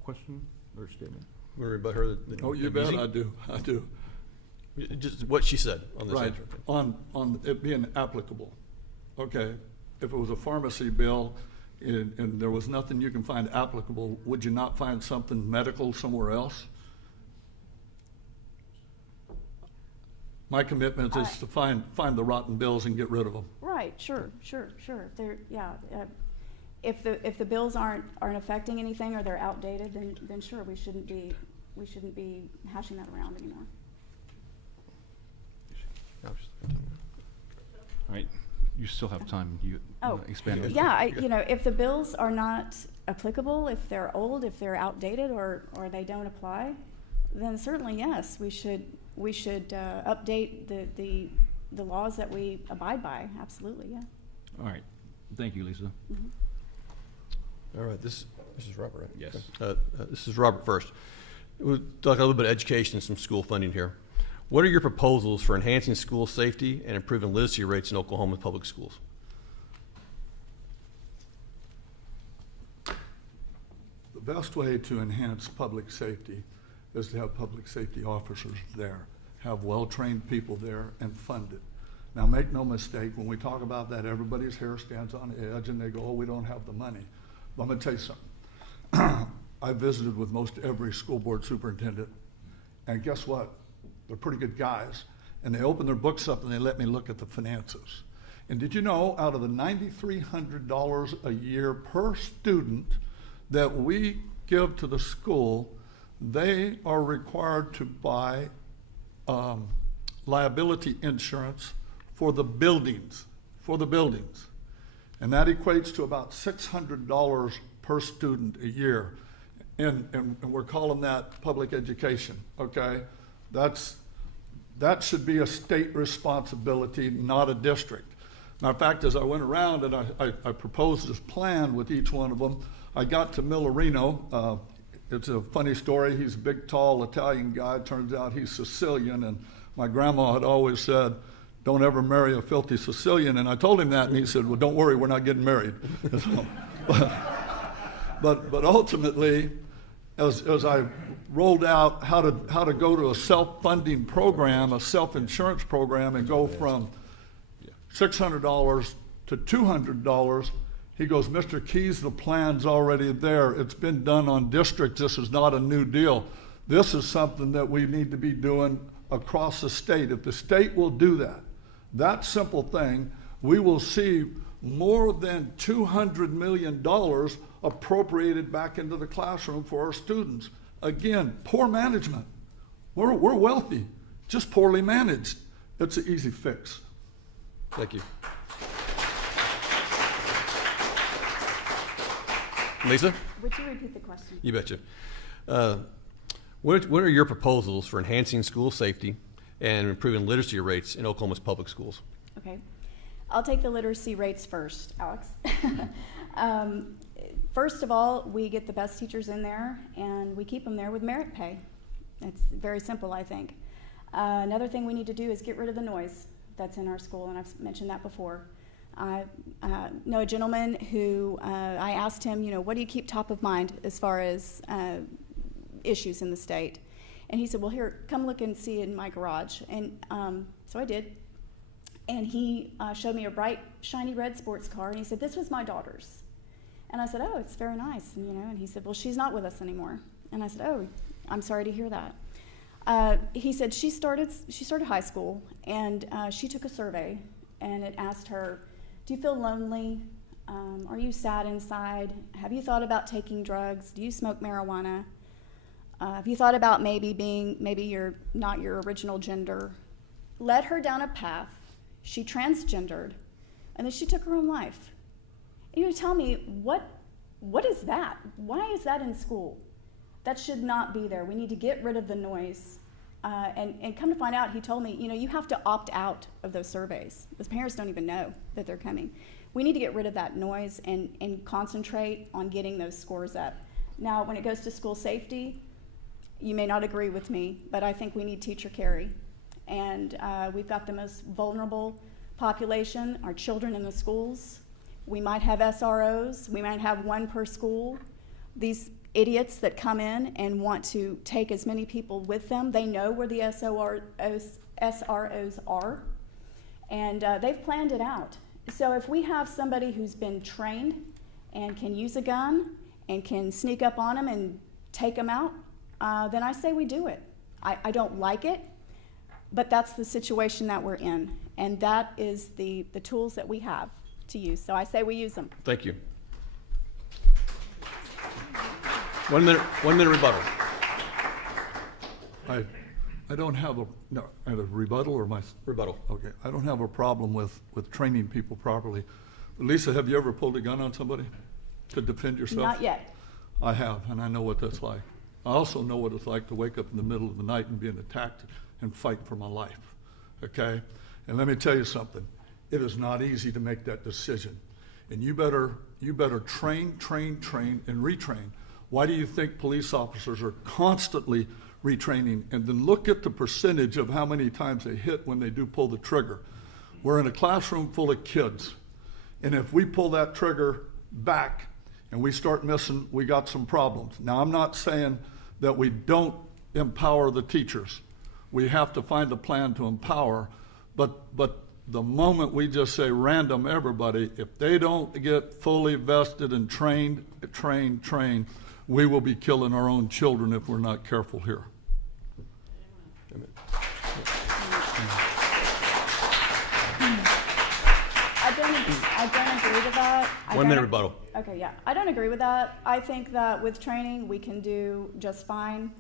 question or statement? We're about her. Oh, you bet I do. Just what she said on this Right, answer. on it being applicable. Okay, if it was a pharmacy bill and there was nothing you can find applicable, would you not find something medical somewhere else? My commitment is to find the rotten bills and get rid of them. Right, sure. They're, yeah, if the bills aren't affecting anything or they're outdated, then sure, we shouldn't be hashing that around anymore. All right, you still have time. You Oh, expand on that. yeah, if the bills are not applicable, if they're old, if they're outdated, or they don't apply, then certainly, yes, we should update the laws that we abide by, absolutely, yeah. All right, thank you, Lisa. All right, this is Robert, right? Yes. This is Robert first. We'll talk a little bit of education and some school funding here. What are your proposals for enhancing school safety and improving literacy rates in Oklahoma public schools? The best way to enhance public safety is to have public safety officers there, have well-trained people there, and fund it. Now, make no mistake, when we talk about that, everybody's hair stands on edge and they go, oh, we don't have the money. But I'm gonna tell you something. I visited with most every school board superintendent, and guess what? They're pretty good guys, and they open their books up and they let me look at the finances. And did you know, out of the $9,300 a year per student that we give to the school, they are required to buy liability insurance for the buildings, And that equates to about $600 per student a year. And we're calling that public education, okay? That should be a state responsibility, not a district. Matter of fact, as I went around and I proposed this plan with each one of them, I got to Millerino. It's a funny story. He's a big, tall Italian guy. Turns out he's Sicilian, and my grandma had always said, don't ever marry a filthy Sicilian. And I told him that, and he said, well, don't worry, we're not getting married. So, but ultimately, as I rolled out how to go to a self-funding program, a self-insurance program, and go from $600 to $200, he goes, Mr. Keys, the plan's already there. It's been done on districts. This is not a new deal. This is something that we need to be doing across the state. If the state will do that simple thing, we will see more than $200 million appropriated back into the classroom for our students. Again, poor management. We're wealthy, just poorly managed. It's an easy fix. Thank you. Lisa? Would you repeat the question? You betcha. What are your proposals for enhancing school safety and improving literacy rates in Oklahoma's public schools? Okay. I'll take the literacy rates first, Alex. First of all, we get the best teachers in there, and we keep them there with merit pay. It's very simple, I think. Another thing we need to do is get rid of the noise that's in our school, and I've mentioned that before. I know a gentleman who I asked him, what do you keep top of mind as far as issues in the state? And he said, well, here, come look and see in my garage. And so I did. And he showed me a bright, shiny red sports car, and he said, this was my daughter's. And I said, oh, it's very nice. And he said, well, she's not with us anymore. And I said, oh, I'm sorry to hear that. He said she started high school, and she took a survey, and it asked her, do you feel lonely? Are you sad inside? Have you thought about taking drugs? Do you smoke marijuana? Have you thought about maybe you're not your original gender? Led her down a path. She transgendered, and then she took her own life. You tell me, what is that? Why is that in school? That should not be there. We need to get rid of the noise. And come to find out, he told me, you have to opt out of those surveys. The parents don't even know that they're coming. We need to get rid of that noise and concentrate on getting those scores up. Now, when it goes to school safety, you may not agree with me, but I think we need teacher carry. And we've got the most vulnerable population, our children in the schools. We might have SROs. We might have one per school. These idiots that come in and want to take as many people with them, they know where the SROs are, and they've planned it out. So if we have somebody who's been trained and can use a gun and can sneak up on them and take them out, then I say we do it. I don't like it, but that's the situation that we're in, and that is the tools that we have to use. So I say we use them. Thank you. 1 minute rebuttal. I don't have a rebuttal or my, Rebuttal. okay, I don't have a problem with training people properly. Lisa, have you ever pulled a gun on somebody to defend yourself? Not yet. I have, and I know what that's like. I also know what it's like to wake up in the middle of the night and being attacked and fight for my life, okay? And let me tell you something. It is not easy to make that decision. And you better train, and retrain. Why do you think police officers are constantly retraining? And then look at the percentage of how many times they hit when they do pull the trigger. We're in a classroom full of kids. And if we pull that trigger back and we start missing, we got some problems. Now, I'm not saying that we don't empower the teachers. We have to find a plan to empower, but the moment we just say random everybody, if they don't get fully vested and trained, we will be killing our own children if we're not careful here. I don't agree with that. 1 minute rebuttal. Okay, yeah. I don't agree with that. I think that with training, we can do just fine.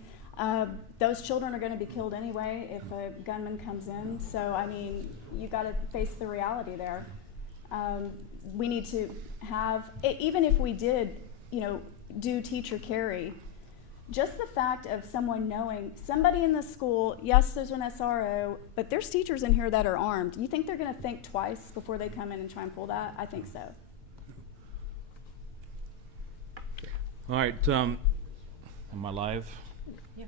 Those children are going to be killed anyway if a gunman comes in. So, I mean, you got to face the reality there. We need to have, even if we did, do teacher carry, just the fact of someone knowing somebody in the school, yes, there's an SRO, but there's teachers in here that are armed. You think they're going to think twice before they come in and try and pull that? I think so. All right, am I live? Yeah.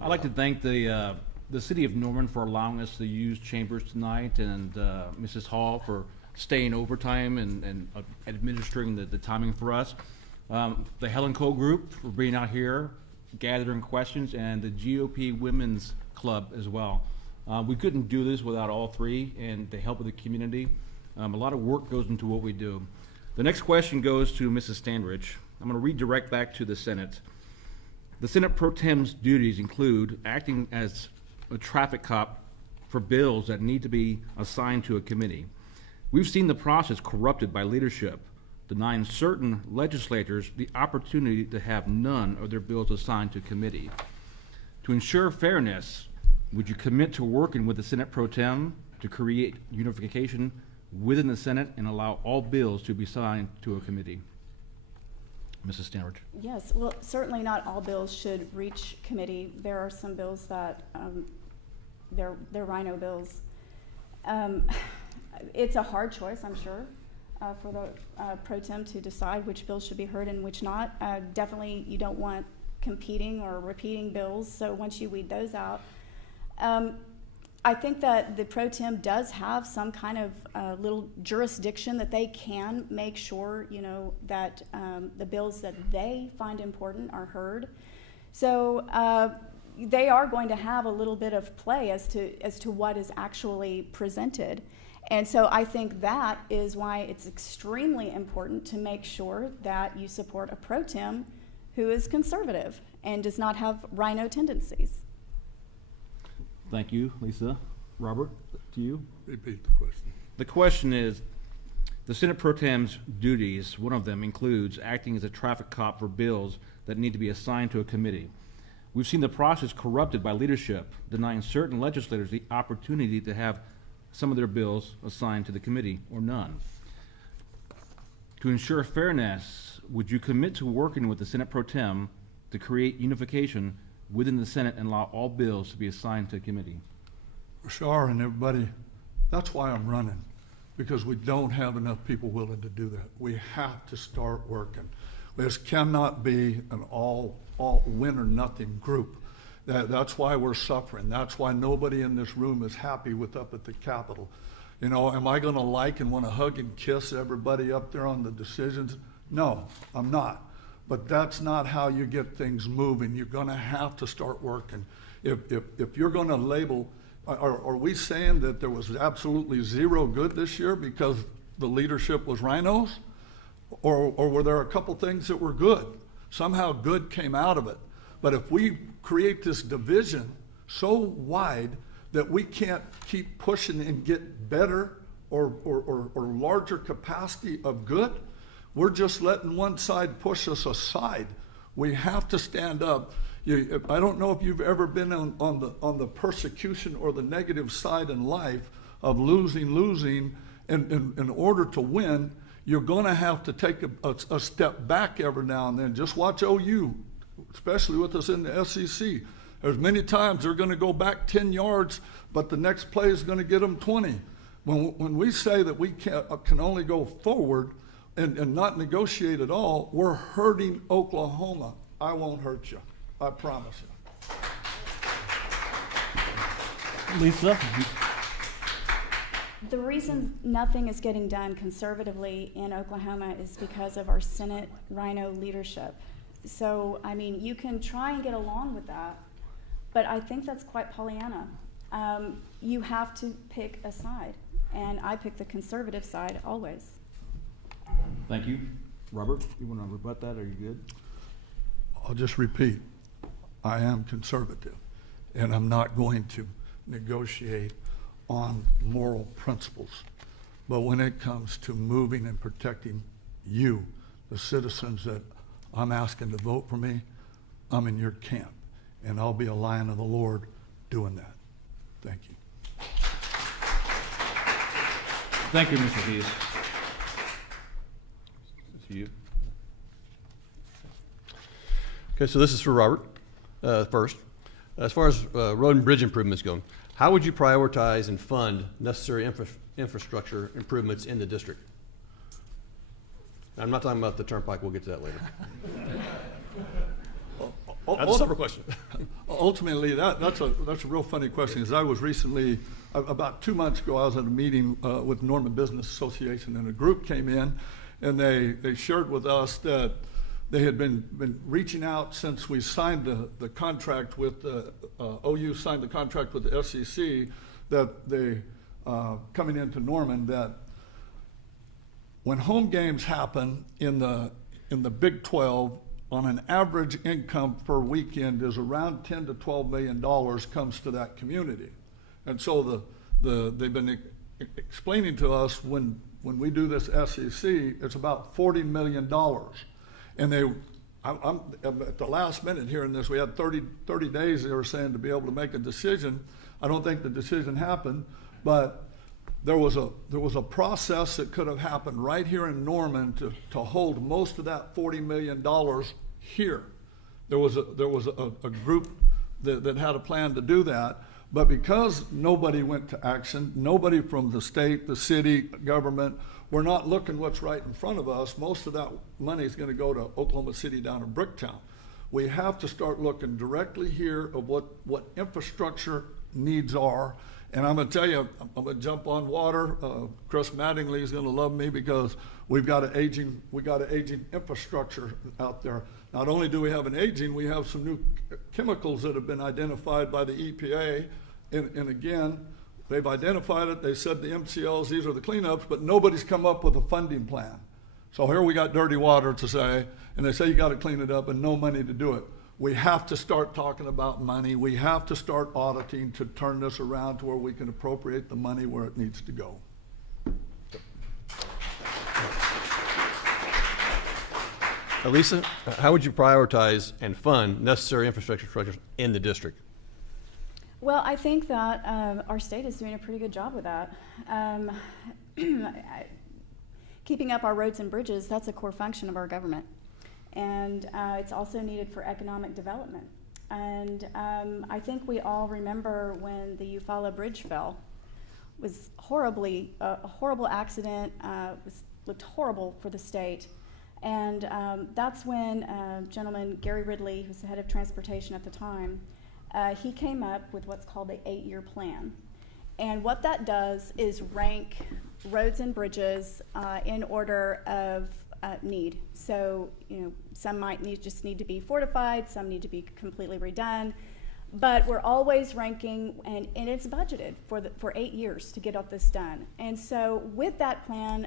I'd like to thank the city of Norman for allowing us to use chambers tonight, and Mrs. Hall for staying overtime and administering the timing for us. The Helen Cole Group for being out here, gathering questions, and the GOP Women's Club as well. We couldn't do this without all three and the help of the community. A lot of work goes into what we do. The next question goes to Mrs. Standridge. I'm going to redirect back to the Senate. The Senate Pro Tem's duties include acting as a traffic cop for bills that need to be assigned to a committee. We've seen the process corrupted by leadership, denying certain legislators the opportunity to have none of their bills assigned to committee. To ensure fairness, would you commit to working with the Senate Pro Tem to create unification within the Senate and allow all bills to be assigned to a committee? Mrs. Standridge. Yes, well, certainly not all bills should reach committee. There are some bills that, they're rhino bills. It's a hard choice, I'm sure, for the pro tem to decide which bills should be heard and which not. Definitely, you don't want competing or repeating bills, so once you weed those out. I think that the pro tem does have some kind of little jurisdiction that they can make sure, that the bills that they find important are heard. So they are going to have a little bit of play as to what is actually presented. And so I think that is why it's extremely important to make sure that you support a pro tem who is conservative and does not have rhino tendencies. Thank you, Lisa. Robert, to you. Repeat the question. The question is, the Senate Pro Tem's duties, one of them includes acting as a traffic cop for bills that need to be assigned to a committee. We've seen the process corrupted by leadership, denying certain legislators the opportunity to have some of their bills assigned to the committee or none. To ensure fairness, would you commit to working with the Senate Pro Tem to create unification within the Senate and allow all bills to be assigned to a committee? Rashar and everybody, that's why I'm running, because we don't have enough people willing to do that. We have to start working. This cannot be an all win or nothing group. That's why we're suffering. That's why nobody in this room is happy with up at the Capitol. Am I going to like and want to hug and kiss everybody up there on the decisions? No, I'm not. But that's not how you get things moving. You're going to have to start working. If you're going to label, are we saying that there was absolutely zero good this year because the leadership was rhinos? Or were there a couple things that were good? Somehow good came out of it. But if we create this division so wide that we can't keep pushing and get better or larger capacity of good. We're just letting one side push us aside. We have to stand up. I don't know if you've ever been on the persecution or the negative side in life of losing. In order to win, you're going to have to take a step back every now and then. Just watch OU, especially with us in the SEC. There's many times they're going to go back 10 yards, but the next play is going to get them 20. When we say that we can only go forward and not negotiate at all, we're hurting Oklahoma. I won't hurt you. I promise you. Lisa? The reason nothing is getting done conservatively in Oklahoma is because of our Senate Rhino leadership. So, I mean, you can try and get along with that, but I think that's quite Pollyanna. You have to pick a side, and I pick the conservative side always. Thank you. Robert, you want to rebut that? Are you good? I'll just repeat, I am conservative, and I'm not going to negotiate on moral principles. But when it comes to moving and protecting you, the citizens that I'm asking to vote for me, I'm in your camp, and I'll be a lion of the Lord doing that. Thank you. Thank you, Mr. Dees. To you. Okay, so this is for Robert first. As far as road and bridge improvements go, how would you prioritize and fund necessary infrastructure improvements in the district? I'm not talking about the turnpike. We'll get to that later. That's a separate question. Ultimately, that's a real funny question. As I was recently, about 2 months ago, I was at a meeting with Norman Business Association, and a group came in, and they shared with us that they had been reaching out since we signed the contract with OU signed the contract with the SEC, that they coming into Norman, that when home games happen in the Big 12, on an average income per weekend is around $10 to $12 million comes to that community. And so they've been explaining to us when we do this SEC, it's about $40 million. And I'm at the last minute hearing this, we had 30 days, they were saying, to be able to make a decision. I don't think the decision happened, but there was a process that could have happened right here in Norman to hold most of that $40 million here. There was a group that had a plan to do that, but because nobody went to action, nobody from the state, the city, government, we're not looking what's right in front of us. Most of that money is going to go to Oklahoma City down in Bricktown. We have to start looking directly here of what infrastructure needs are. And I'm going to tell you, I'm going to jump on water. Chris Mattingly is going to love me because we got an aging infrastructure out there. Not only do we have an aging, we have some new chemicals that have been identified by the EPA. And again, they've identified it. They said the MCLs, these are the cleanups, but nobody's come up with a funding plan. So here we got dirty water to say, and they say you got to clean it up and no money to do it. We have to start talking about money. We have to start auditing to turn this around to where we can appropriate the money where it needs to go. Lisa, how would you prioritize and fund necessary infrastructure projects in the district? Well, I think that our state is doing a pretty good job with that. Keeping up our roads and bridges, that's a core function of our government. And it's also needed for economic development. And I think we all remember when the Eufaula Bridge fell. It was a horrible accident, looked horrible for the state. And that's when gentleman Gary Ridley, who was the head of transportation at the time, he came up with what's called the 8-year plan. And what that does is rank roads and bridges in order of need. So, some might just need to be fortified, some need to be completely redone, but we're always ranking, and it's budgeted for 8 years to get all this done. And so with that plan,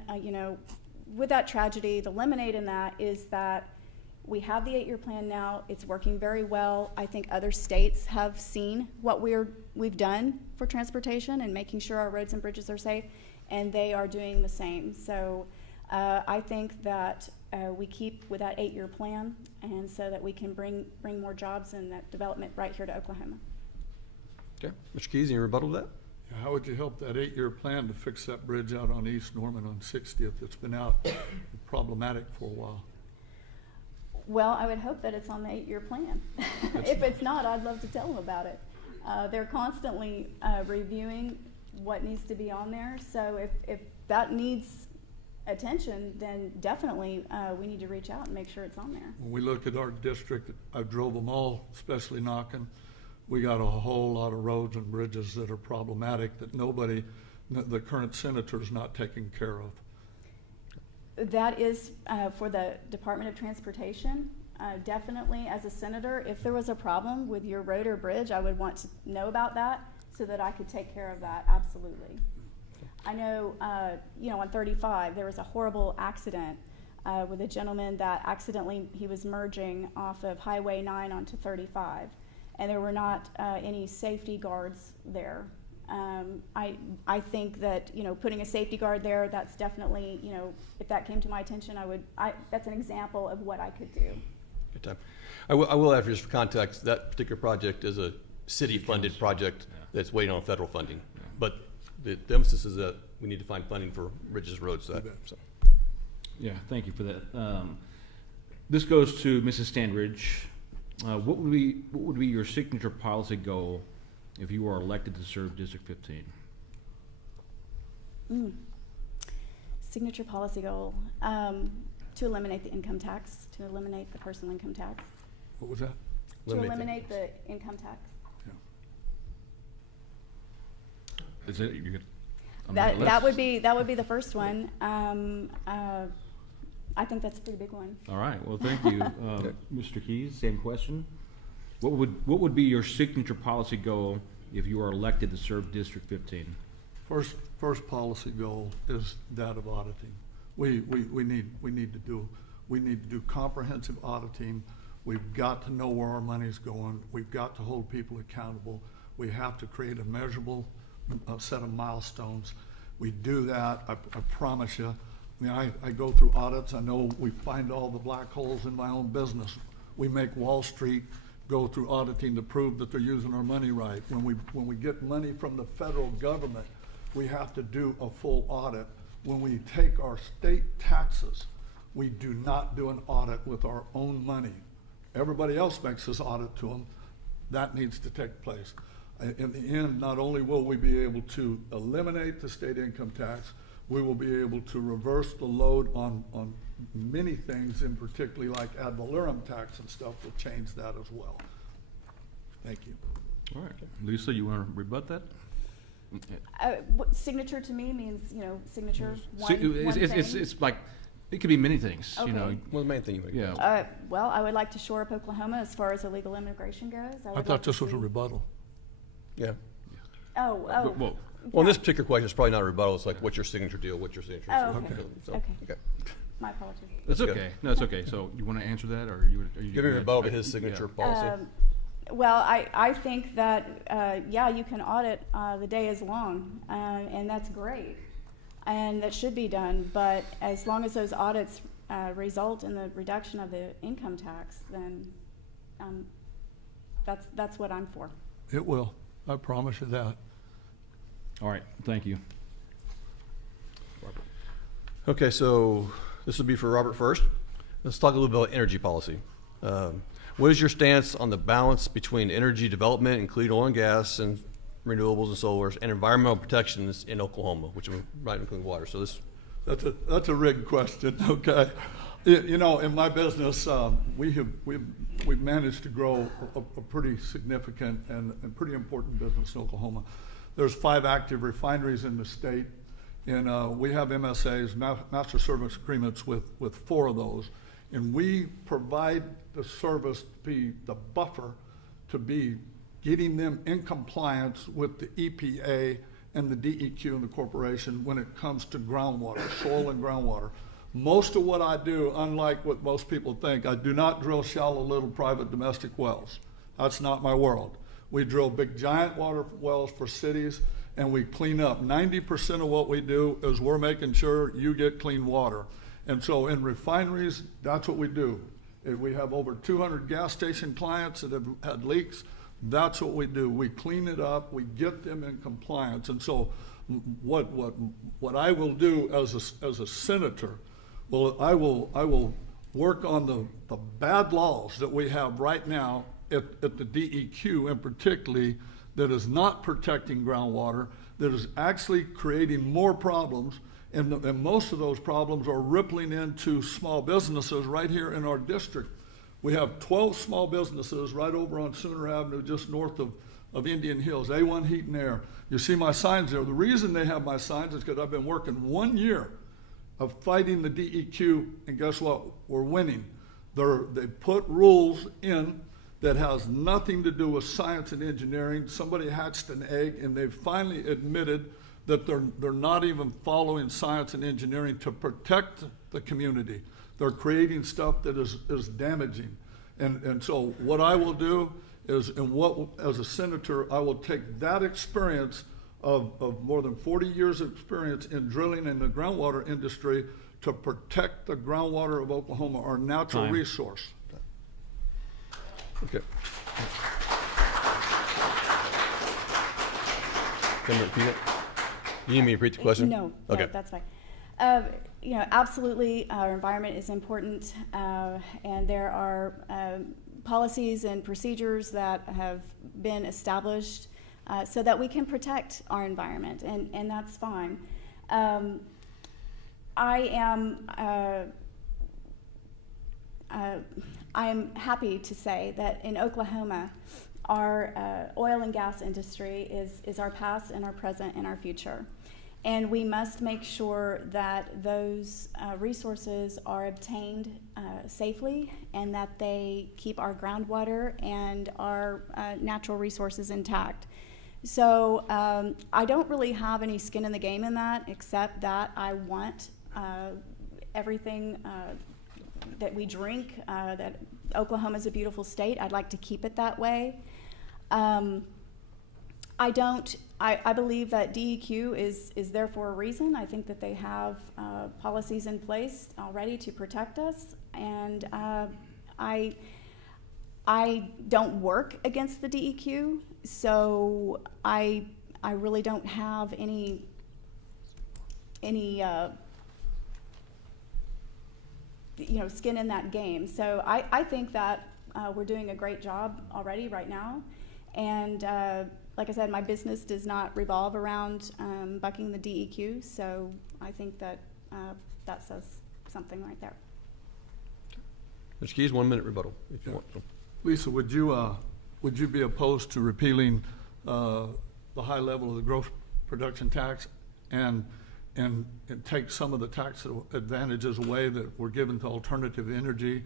with that tragedy, the lemonade in that is that We have the 8-year plan now. It's working very well. I think other states have seen what we've done for transportation and making sure our roads and bridges are safe, and they are doing the same. So I think that we keep with that 8-year plan, and so that we can bring more jobs and that development right here to Oklahoma. Okay. Mr. Keys, any rebuttal to that? How would you help that 8-year plan to fix that bridge out on East Norman on 60th that's been out problematic for a while? Well, I would hope that it's on the 8-year plan. If it's not, I'd love to tell them about it. They're constantly reviewing what needs to be on there, so if that needs attention, then definitely we need to reach out and make sure it's on there. When we look at our district, I drove them all, especially knocking. We got a whole lot of roads and bridges that are problematic that the current senator's not taking care of. That is for the Department of Transportation. Definitely, as a senator, if there was a problem with your road or bridge, I would want to know about that so that I could take care of that, absolutely. I know, on 35, there was a horrible accident with a gentleman that he was merging off of Highway 9 onto 35, and there were not any safety guards there. I think that, putting a safety guard there, that's definitely, if that came to my attention, that's an example of what I could do. Good time. I will add, just for context, that particular project is a city-funded project that's waiting on federal funding. But the emphasis is that we need to find funding for bridges, roads, so. Yeah, thank you for that. This goes to Mrs. Standridge. What would be your signature policy goal if you were elected to serve District 15? Signature policy goal, to eliminate the income tax, to eliminate the personal income tax, What was that? to eliminate the income tax. Is it, you could, on the That would list? be the first one. I think that's a pretty big one. All right, well, thank you. Mr. Keys, same question. What would be your signature policy goal if you are elected to serve District 15? First policy goal is that of auditing. We need to do comprehensive auditing. We've got to know where our money's going. We've got to hold people accountable. We have to create a measurable set of milestones. We do that, I promise you. I mean, I go through audits. I know we find all the black holes in my own business. We make Wall Street go through auditing to prove that they're using our money right. When we get money from the federal government, we have to do a full audit. When we take our state taxes, we do not do an audit with our own money. Everybody else makes us audit to them. That needs to take place. In the end, not only will we be able to eliminate the state income tax, we will be able to reverse the load on many things, and particularly like ad valorem tax and stuff will change that as well. Thank you. All right. Lisa, you want to rebut that? Signature to me means, signature, See, one thing. it's like, it could be many things, you know. Okay. Well, the main thing you make. Yeah. Well, I would like to shore up Oklahoma as far as illegal immigration goes. I would thought like to this was a see- rebuttal. Yeah. Oh. Well, Well, in this particular question, it's probably not a rebuttal. It's like, what's your signature deal? What's your signature? Oh, So- okay. so- Okay. My apologies. it's good. okay. No, it's okay. So you want to answer that, or are you? Give me a rebuttal to his signature policy. Well, I think that, you can audit the day is long, and that's great, and that should be done. But as long as those audits result in the reduction of the income tax, then that's what I'm for. It will. I promise you that. All right. Thank you. Okay, so this will be for Robert first. Let's talk a little bit about energy policy. What is your stance on the balance between energy development, including oil and gas and renewables and solars, and environmental protections in Oklahoma, which might include water? So this. That's a rigged question. Okay, in my business, we've managed to grow a pretty significant and pretty important business in Oklahoma. There's 5 active refineries in the state, and we have MSAs, master service agreements, with 4 of those, and we provide the service to be the buffer to be getting them in compliance with the EPA and the DEQ and the corporation when it comes to groundwater, soil and groundwater. Most of what I do, unlike what most people think, I do not drill shallow little private domestic wells. That's not my world. We drill big giant water wells for cities, and we clean up. 90% of what we do is we're making sure you get clean water. And so in refineries, that's what we do. If we have over 200 gas station clients that have had leaks, that's what we do. We clean it up, we get them in compliance. And so what I will do as a senator, well, I will work on the bad laws that we have right now at the DEQ, and particularly that is not protecting groundwater, that is actually creating more problems, and most of those problems are rippling into small businesses right here in our district. We have 12 small businesses right over on Sooner Avenue, just north of Indian Hills, A1 Heat and Air. You see my signs there. The reason they have my signs is because I've been working 1 year of fighting the DEQ, and guess what? We're winning. They put rules in that has nothing to do with science and engineering. Somebody hatched an egg, and they've finally admitted that they're not even following science and engineering to protect the community. They're creating stuff that is damaging. And so what I will do is, as a senator, I will take that experience of more than 40 years of experience in drilling in the groundwater industry to protect the groundwater of Oklahoma, our natural Time. resource. Okay. Can you repeat it? You need me to repeat the question? No, Okay. no, that's fine. You know, absolutely, our environment is important, and there are policies and procedures that have been established so that we can protect our environment, and that's fine. I am happy to say that in Oklahoma, our oil and gas industry is our past and our present and our future. And we must make sure that those resources are obtained safely and that they keep our groundwater and our natural resources intact. So I don't really have any skin in the game in that, except that I want everything that we drink, that Oklahoma's a beautiful state. I'd like to keep it that way. I believe that DEQ is there for a reason. I think that they have policies in place already to protect us, and I don't work against the DEQ, so I really don't have any skin in that game. So I think that we're doing a great job already right now, and like I said, my business does not revolve around bucking the DEQ, so I think that that says something right there. Mr. Keys, 1 minute rebuttal, if you want. Lisa, would you be opposed to repealing the high level of the gross production tax and take some of the tax advantages away that were given to alternative energy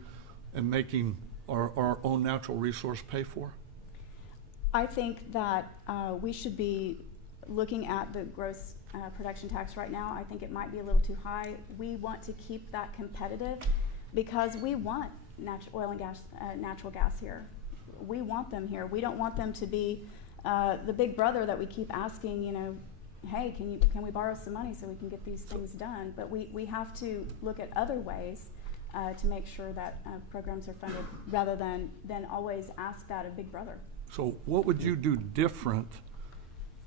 and making our own natural resource pay for? I think that we should be looking at the gross production tax right now. I think it might be a little too high. We want to keep that competitive because we want oil and gas, natural gas here. We want them here. We don't want them to be the big brother that we keep asking, hey, can we borrow some money so we can get these things done? But we have to look at other ways to make sure that programs are funded rather than always ask that of big brother. So what would you do different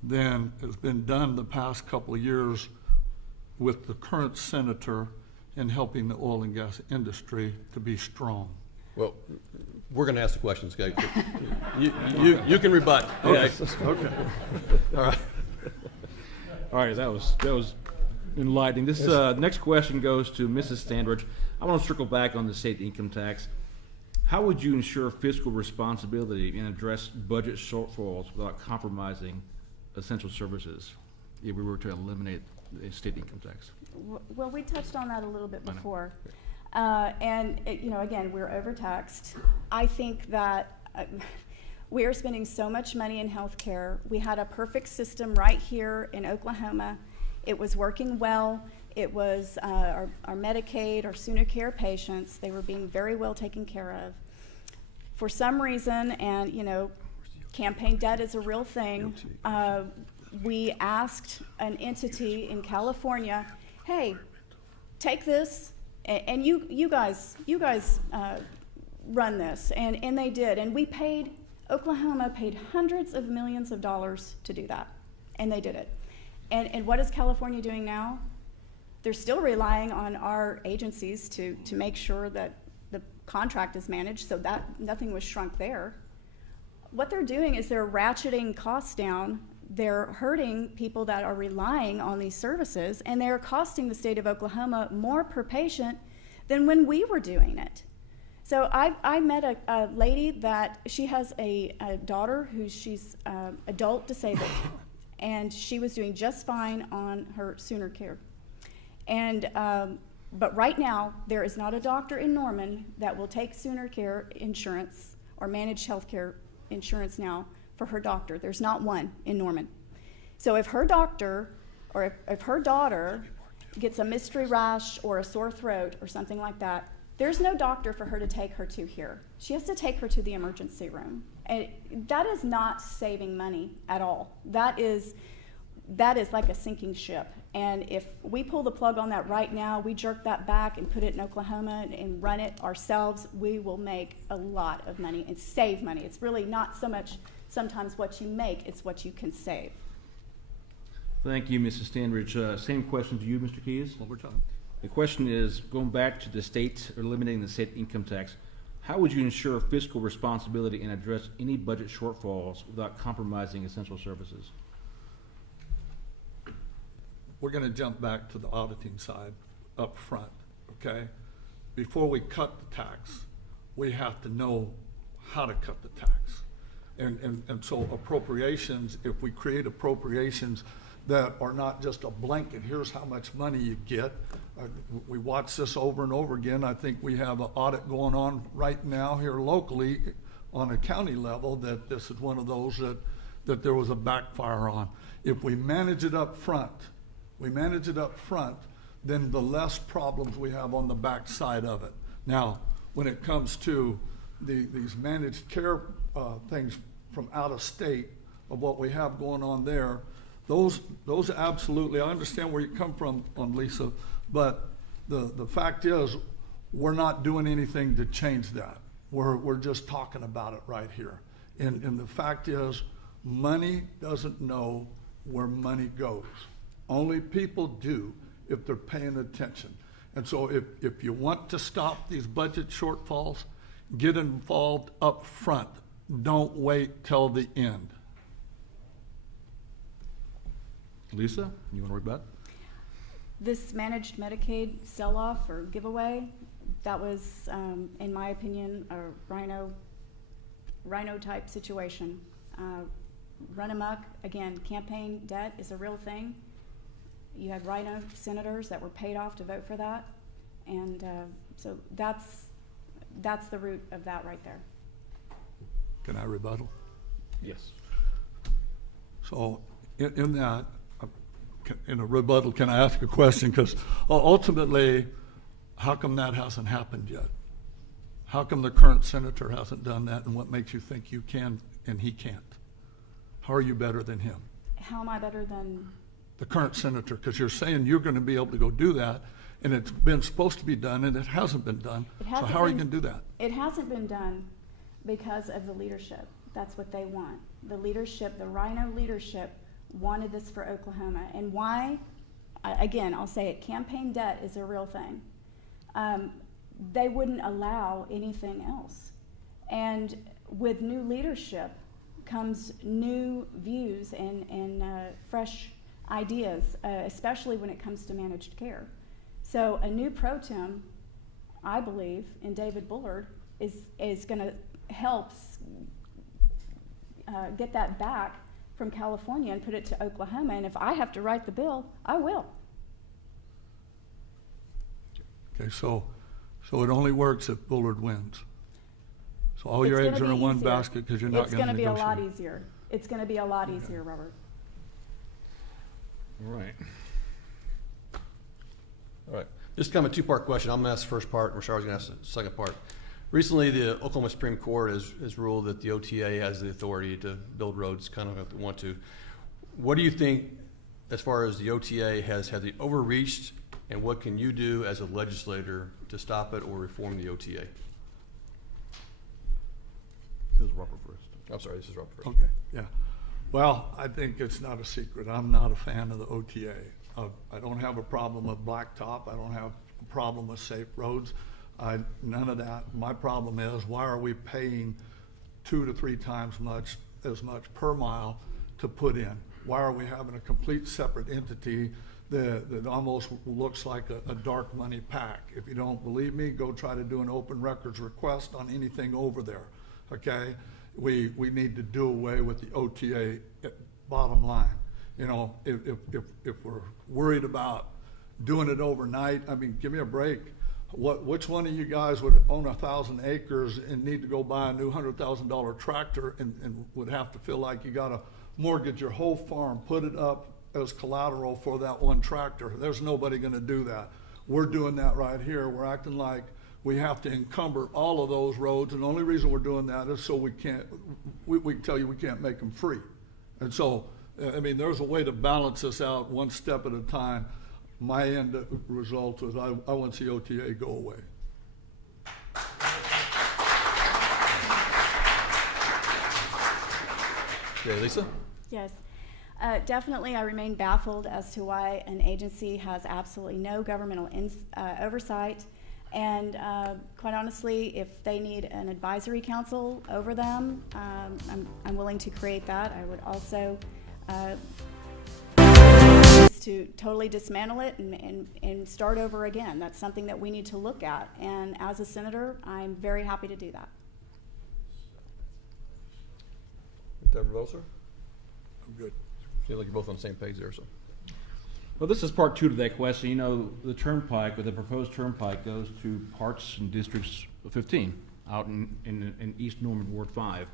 than has been done the past couple of years with the current senator in helping the oil and gas industry to be strong? Well, we're going to ask the questions, guys. You can rebut. Okay. Okay. All right. All right, that was enlightening. This next question goes to Mrs. Standridge. I want to circle back on the state income tax. How would you ensure fiscal responsibility and address budget shortfalls without compromising essential services if we were to eliminate the state income tax? Well, we touched on that a little bit I know. before. Again, we're overtaxed. I think that we are spending so much money in healthcare. We had a perfect system right here in Oklahoma. It was working well. It was our Medicaid, our Sooner Care patients. They were being very well taken care of. For some reason, and you know, campaign debt is a real thing, we asked an entity in California, hey, take this, and you guys run this, and they did, and we paid, Oklahoma paid hundreds of millions of dollars to do that, and they did it. And what is California doing now? They're still relying on our agencies to make sure that the contract is managed, so that nothing was shrunk there. What they're doing is they're ratcheting costs down. They're hurting people that are relying on these services, and they're costing the state of Oklahoma more per patient than when we were doing it. So I met a lady that she has a daughter she's adult disabled, and she was doing just fine on her Sooner Care. And but right now, there is not a doctor in Norman that will take Sooner Care insurance or managed health care insurance now for her doctor. There's not one in Norman. So if her doctor or if her daughter gets a mystery rash or a sore throat or something like that, there's no doctor for her to take her to here. She has to take her to the emergency room. And that is not saving money at all. That is like a sinking ship. And if we pull the plug on that right now, we jerk that back and put it in Oklahoma and run it ourselves, we will make a lot of money and save money. It's really not so much sometimes what you make, it's what you can save. Thank you, Mrs. Standridge. Same question to you, Mr. Keyes. One more time. The question is, going back to the state, or eliminating the state income tax, how would you ensure fiscal responsibility and address any budget shortfalls without compromising essential services? We're going to jump back to the auditing side up front, okay? Before we cut the tax, we have to know how to cut the tax. And so appropriations, if we create appropriations that are not just a blanket, here's how much money you get. We watch this over and over again. I think we have an audit going on right now here locally on a county level that this is one of those that there was a backfire on. If we manage it up front, then the less problems we have on the back side of it. Now, when it comes to these managed care things from out of state of what we have going on there, those absolutely, I understand where you come from on Lisa, but the fact is, we're not doing anything to change that. We're just talking about it right here. And the fact is, money doesn't know where money goes. Only people do if they're paying attention. And so if you want to stop these budget shortfalls, get involved up front. Don't wait till the end. Lisa, you want to rebut? This managed Medicaid sell-off or giveaway, that was, in my opinion, a rhino type situation. Run amok, again, campaign debt is a real thing. You had rhino senators that were paid off to vote for that. And so that's the root of that right there. Can I rebuttal? Yes. So in that, in a rebuttal, can I ask a question? Because ultimately, how come that hasn't happened yet? How come the current senator hasn't done that, and what makes you think you can and he can't? How are you better than him? How am I better than? The current senator, because you're saying you're going to be able to go do that, and it's been supposed to be done, and it hasn't been done. So how are you going to do that? It hasn't been done because of the leadership. That's what they want. The leadership, the rhino leadership, wanted this for Oklahoma. And why? Again, I'll say it, campaign debt is a real thing. They wouldn't allow anything else. And with new leadership comes new views and fresh ideas, especially when it comes to managed care. So a new pro tem, I believe, in David Bullard is going to help get that back from California and put it to Oklahoma. And if I have to write the bill, I will. Okay, so it only works if Bullard wins. So all your It's eggs gonna are in be one easier. basket because you're not It's going to going to be a lot negotiate. easier. It's going to be a lot easier, Robert. All right. This is kind of a two-part question. I'm gonna ask the first part, and Rashar's gonna ask the second part. Recently, the Oklahoma Supreme Court has ruled that the OTA has the authority to build roads kind of if they want to. What do you think, as far as the OTA has it overreached, and what can you do as a legislator to stop it or reform the OTA? This is Robert first. I'm sorry, this is Robert first. Okay, yeah. Well, I think it's not a secret. I'm not a fan of the OTA. I don't have a problem with blacktop. I don't have a problem with safe roads. None of that. My problem is, why are we paying 2 to 3 times as much per mile to put in? Why are we having a complete separate entity that almost looks like a dark money pack? If you don't believe me, go try to do an open records request on anything over there, okay? We need to do away with the OTA, bottom line. You know, if we're worried about doing it overnight, I mean, give me a break. Which one of you guys would own 1,000 acres and need to go buy a new $100,000 tractor and would have to feel like you gotta mortgage your whole farm, put it up as collateral for that one tractor? There's nobody gonna do that. We're doing that right here. We're acting like we have to encumber all of those roads, and the only reason we're doing that is so we can tell you we can't make them free. And so, I mean, there's a way to balance this out one step at a time. My end result was I want to see OTA go away. Okay, Lisa? Yes. Definitely, I remain baffled as to why an agency has absolutely no governmental oversight. And quite honestly, if they need an advisory council over them, I'm willing to create that. I would also to totally dismantle it and start over again. That's something that we need to look at. And as a senator, I'm very happy to do that. Deborah Volser? I'm good. Seems like you're both on the same page there, so. Well, this is part 2 to that question. You know, the turnpike, or the proposed turnpike, goes to parts in Districts 15 out in East Norman, Ward 5.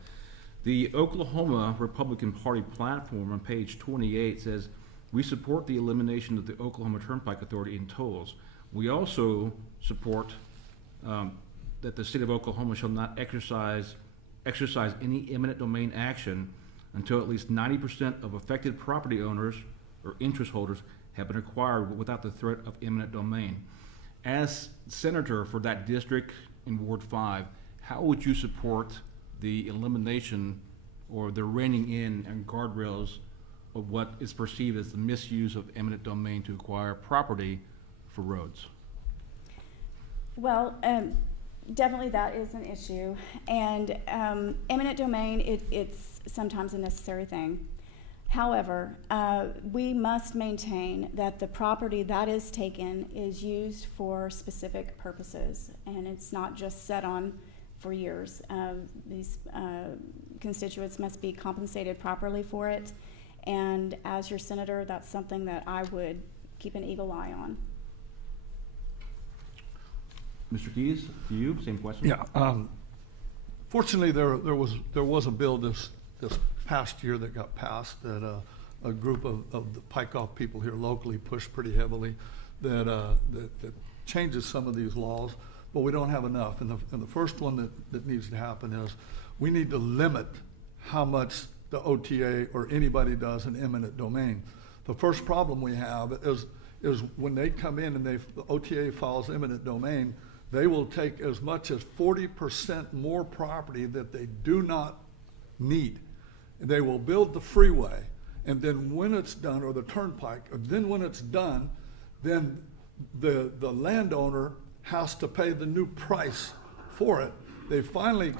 The Oklahoma Republican Party platform on page 28 says, "We support the elimination of the Oklahoma Turnpike Authority in tolls. We also support that the state of Oklahoma shall not exercise any eminent domain action until at least 90% of affected property owners or interest holders have been acquired without the threat of eminent domain." As senator for that district in Ward 5, how would you support the elimination or the reining in and guardrails of what is perceived as the misuse of eminent domain to acquire property for roads? Well, definitely that is an issue. And eminent domain, it's sometimes a necessary thing. However, we must maintain that the property that is taken is used for specific purposes, and it's not just set on for years. These constituents must be compensated properly for it, and as your senator, that's something that I would keep an eagle eye on. Mr. Keyes, to you, same question? Yeah. Fortunately, there was a bill this past year that got passed that a group of the Pike-Off people here locally pushed pretty heavily that changes some of these laws, but we don't have enough. And the first one that needs to happen is we need to limit how much the OTA or anybody does in eminent domain. The first problem we have is when they come in and the OTA files eminent domain, they will take as much as 40% more property that they do not need. They will build the freeway, and then when it's done, or the turnpike, and then when it's done, then the landowner has to pay the new price for it. They finally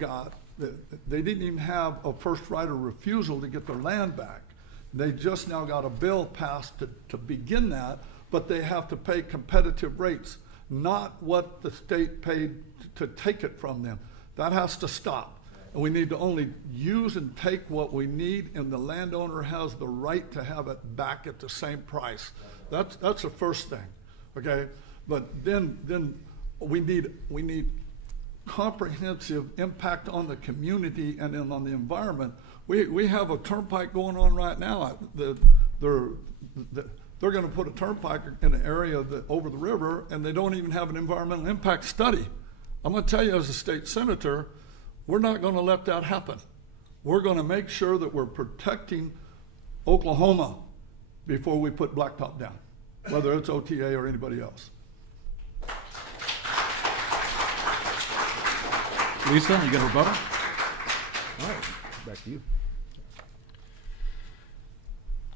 they didn't even have a first right of refusal to get their land back. They just now got a bill passed to begin that, but they have to pay competitive rates, not what the state paid to take it from them. That has to stop. And we need to only use and take what we need, and the landowner has the right to have it back at the same price. That's the first thing, okay? But then we need comprehensive impact on the community and then on the environment. We have a turnpike going on right now. they're gonna put a turnpike in an area that, over the river, and they don't even have an environmental impact study. I'm gonna tell you as a state senator, we're not gonna let that happen. We're gonna make sure that we're protecting Oklahoma before we put Blacktop down, whether it's OTA or anybody else. Lisa, you got a rebuttal? All right, back to you.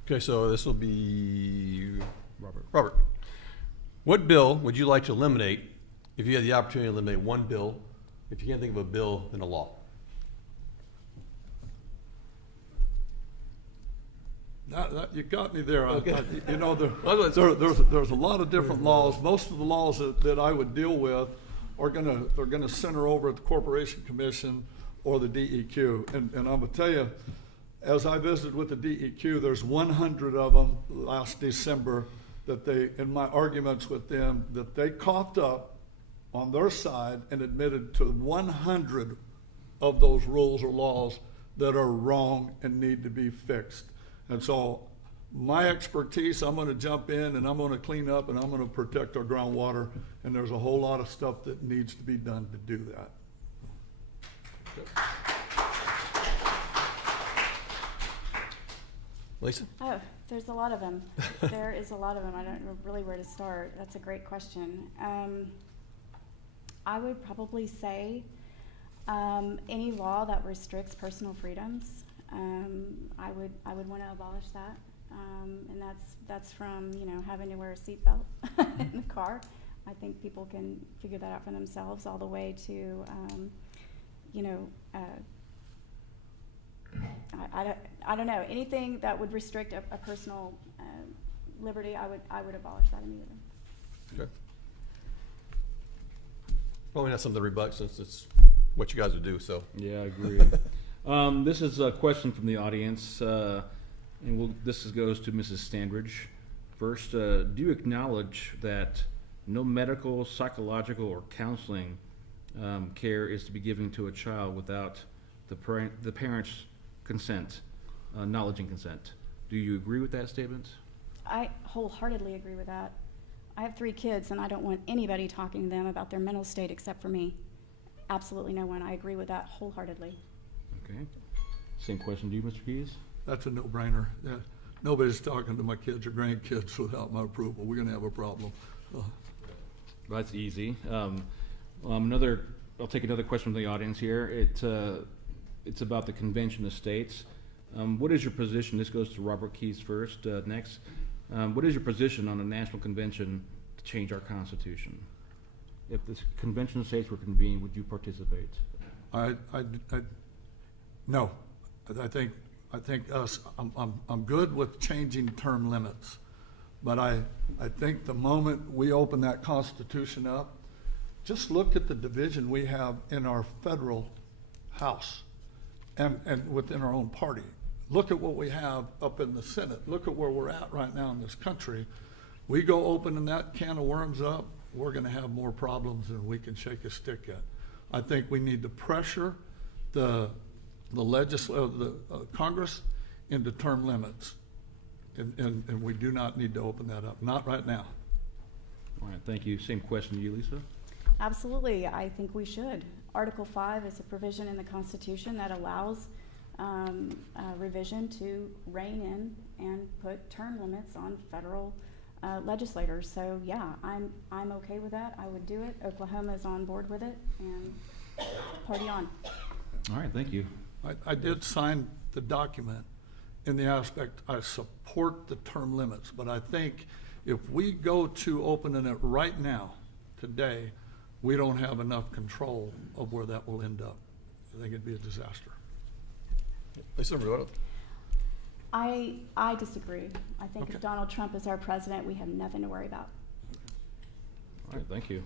Okay, so this will be Robert. What bill would you like to eliminate if you had the opportunity to eliminate one bill? If you can't think of a bill, then a law. You got me there. Okay. You know, Well, there's a lot of different laws. Most of the laws that I would deal with are gonna center over at the Corporation Commission or the DEQ. And I'm gonna tell you, as I visited with the DEQ, there's 100 of them last December that they, in my arguments with them, that they coughed up on their side and admitted to 100 of those rules or laws that are wrong and need to be fixed. And so my expertise, I'm gonna jump in and I'm gonna clean up and I'm gonna protect our groundwater. And there's a whole lot of stuff that needs to be done to do that. Lisa? Oh, there's a lot of them. There is a lot of them. I don't know really where to start. That's a great question. I would probably say any law that restricts personal freedoms. I would want to abolish that, and that's from having to wear a seatbelt in the car. I think people can figure that out for themselves, all the way to I don't know, anything that would restrict a personal liberty. I would abolish that immediately. Okay. Probably not something to rebut since it's what you guys would do, so. Yeah, I agree. This is a question from the audience, and this goes to Mrs. Standridge. First, do you acknowledge that no medical, psychological, or counseling care is to be given to a child without the parent's consent, knowledge and consent? Do you agree with that statement? I wholeheartedly agree with that. I have 3 kids, and I don't want anybody talking to them about their mental state except for me. Absolutely no one. I agree with that wholeheartedly. Okay. Same question to you, Mr. Keys? That's a no-brainer. Yeah. Nobody's talking to my kids or grandkids without my approval. We're gonna have a problem. That's easy. I'll take another question from the audience here. It's about the Convention of States. What is your position? This goes to Robert Keys first, next. What is your position on a national convention to change our Constitution? If the Convention of States were convened, would you participate? No. I think I'm good with changing term limits. But I think the moment we open that Constitution up, just look at the division we have in our federal House and within our own party. Look at what we have up in the Senate. Look at where we're at right now in this country. We go opening that can of worms up, we're gonna have more problems than we can shake a stick at. I think we need to pressure the Congress into term limits. And we do not need to open that up, not right now. All right, thank you. Same question to you, Lisa? Absolutely, I think we should. Article 5 is a provision in the Constitution that allows revision to rein in and put term limits on federal legislators. So yeah, I'm okay with that. I would do it. Oklahoma is on board with it, and party on. All right, thank you. I did sign the document in the aspect I support the term limits, but I think if we go to opening it right now, today, we don't have enough control of where that will end up. I think it'd be a disaster. Lisa, rebuttal? I disagree. I think Okay. if Donald Trump is our president, we have nothing to worry about. All right, thank you.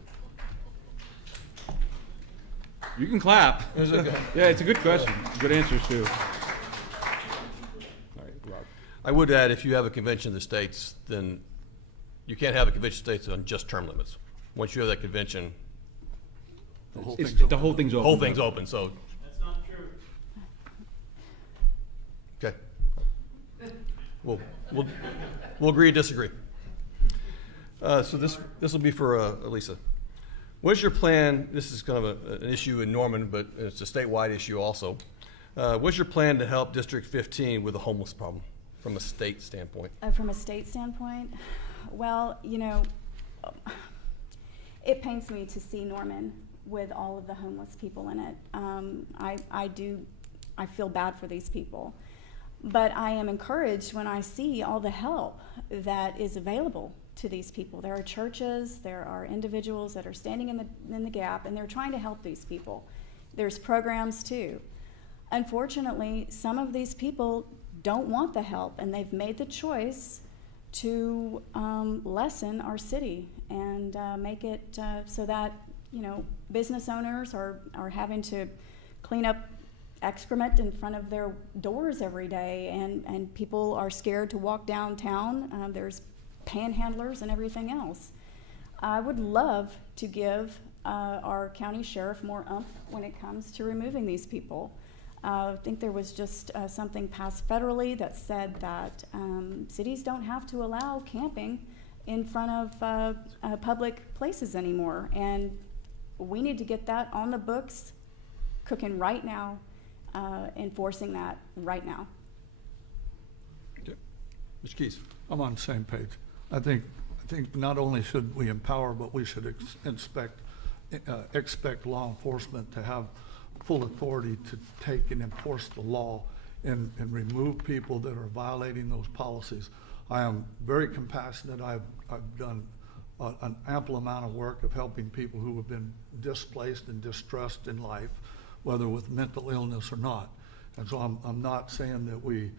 You can clap. Yeah, it's a good question. Good answers, too. All right, Rob. I would add, if you have a convention of the states, then you can't have a convention of states on just term limits. Once you have that convention, The whole It's- thing's the open. whole thing's the open. whole thing's open, so. That's not true. Okay. We'll agree to disagree. So this will be for Elisa. What is your plan? This is kind of an issue in Norman, but it's a statewide issue also. What's your plan to help District 15 with the homeless problem from a state standpoint? From a state standpoint, well, you know, it pains me to see Norman with all of the homeless people in it. I feel bad for these people. But I am encouraged when I see all the help that is available to these people. There are churches, there are individuals that are standing in the gap, and they're trying to help these people. There's programs too. Unfortunately, some of these people don't want the help, and they've made the choice to lessen our city and make it so that, you know, business owners are having to clean up excrement in front of their doors every day, and people are scared to walk downtown. There's panhandlers and everything else. I would love to give our county sheriff more oomph when it comes to removing these people. I think there was just something passed federally that said that cities don't have to allow camping in front of public places anymore, and we need to get that on the books, cooking right now, enforcing that right now. Okay. Mr. Keys. I'm on the same page. I think not only should we empower, but we should expect law enforcement to have full authority to take and enforce the law and remove people that are violating those policies. I am very compassionate. I've done an ample amount of work of helping people who have been displaced and distressed in life, whether with mental illness or not. And so I'm not saying that we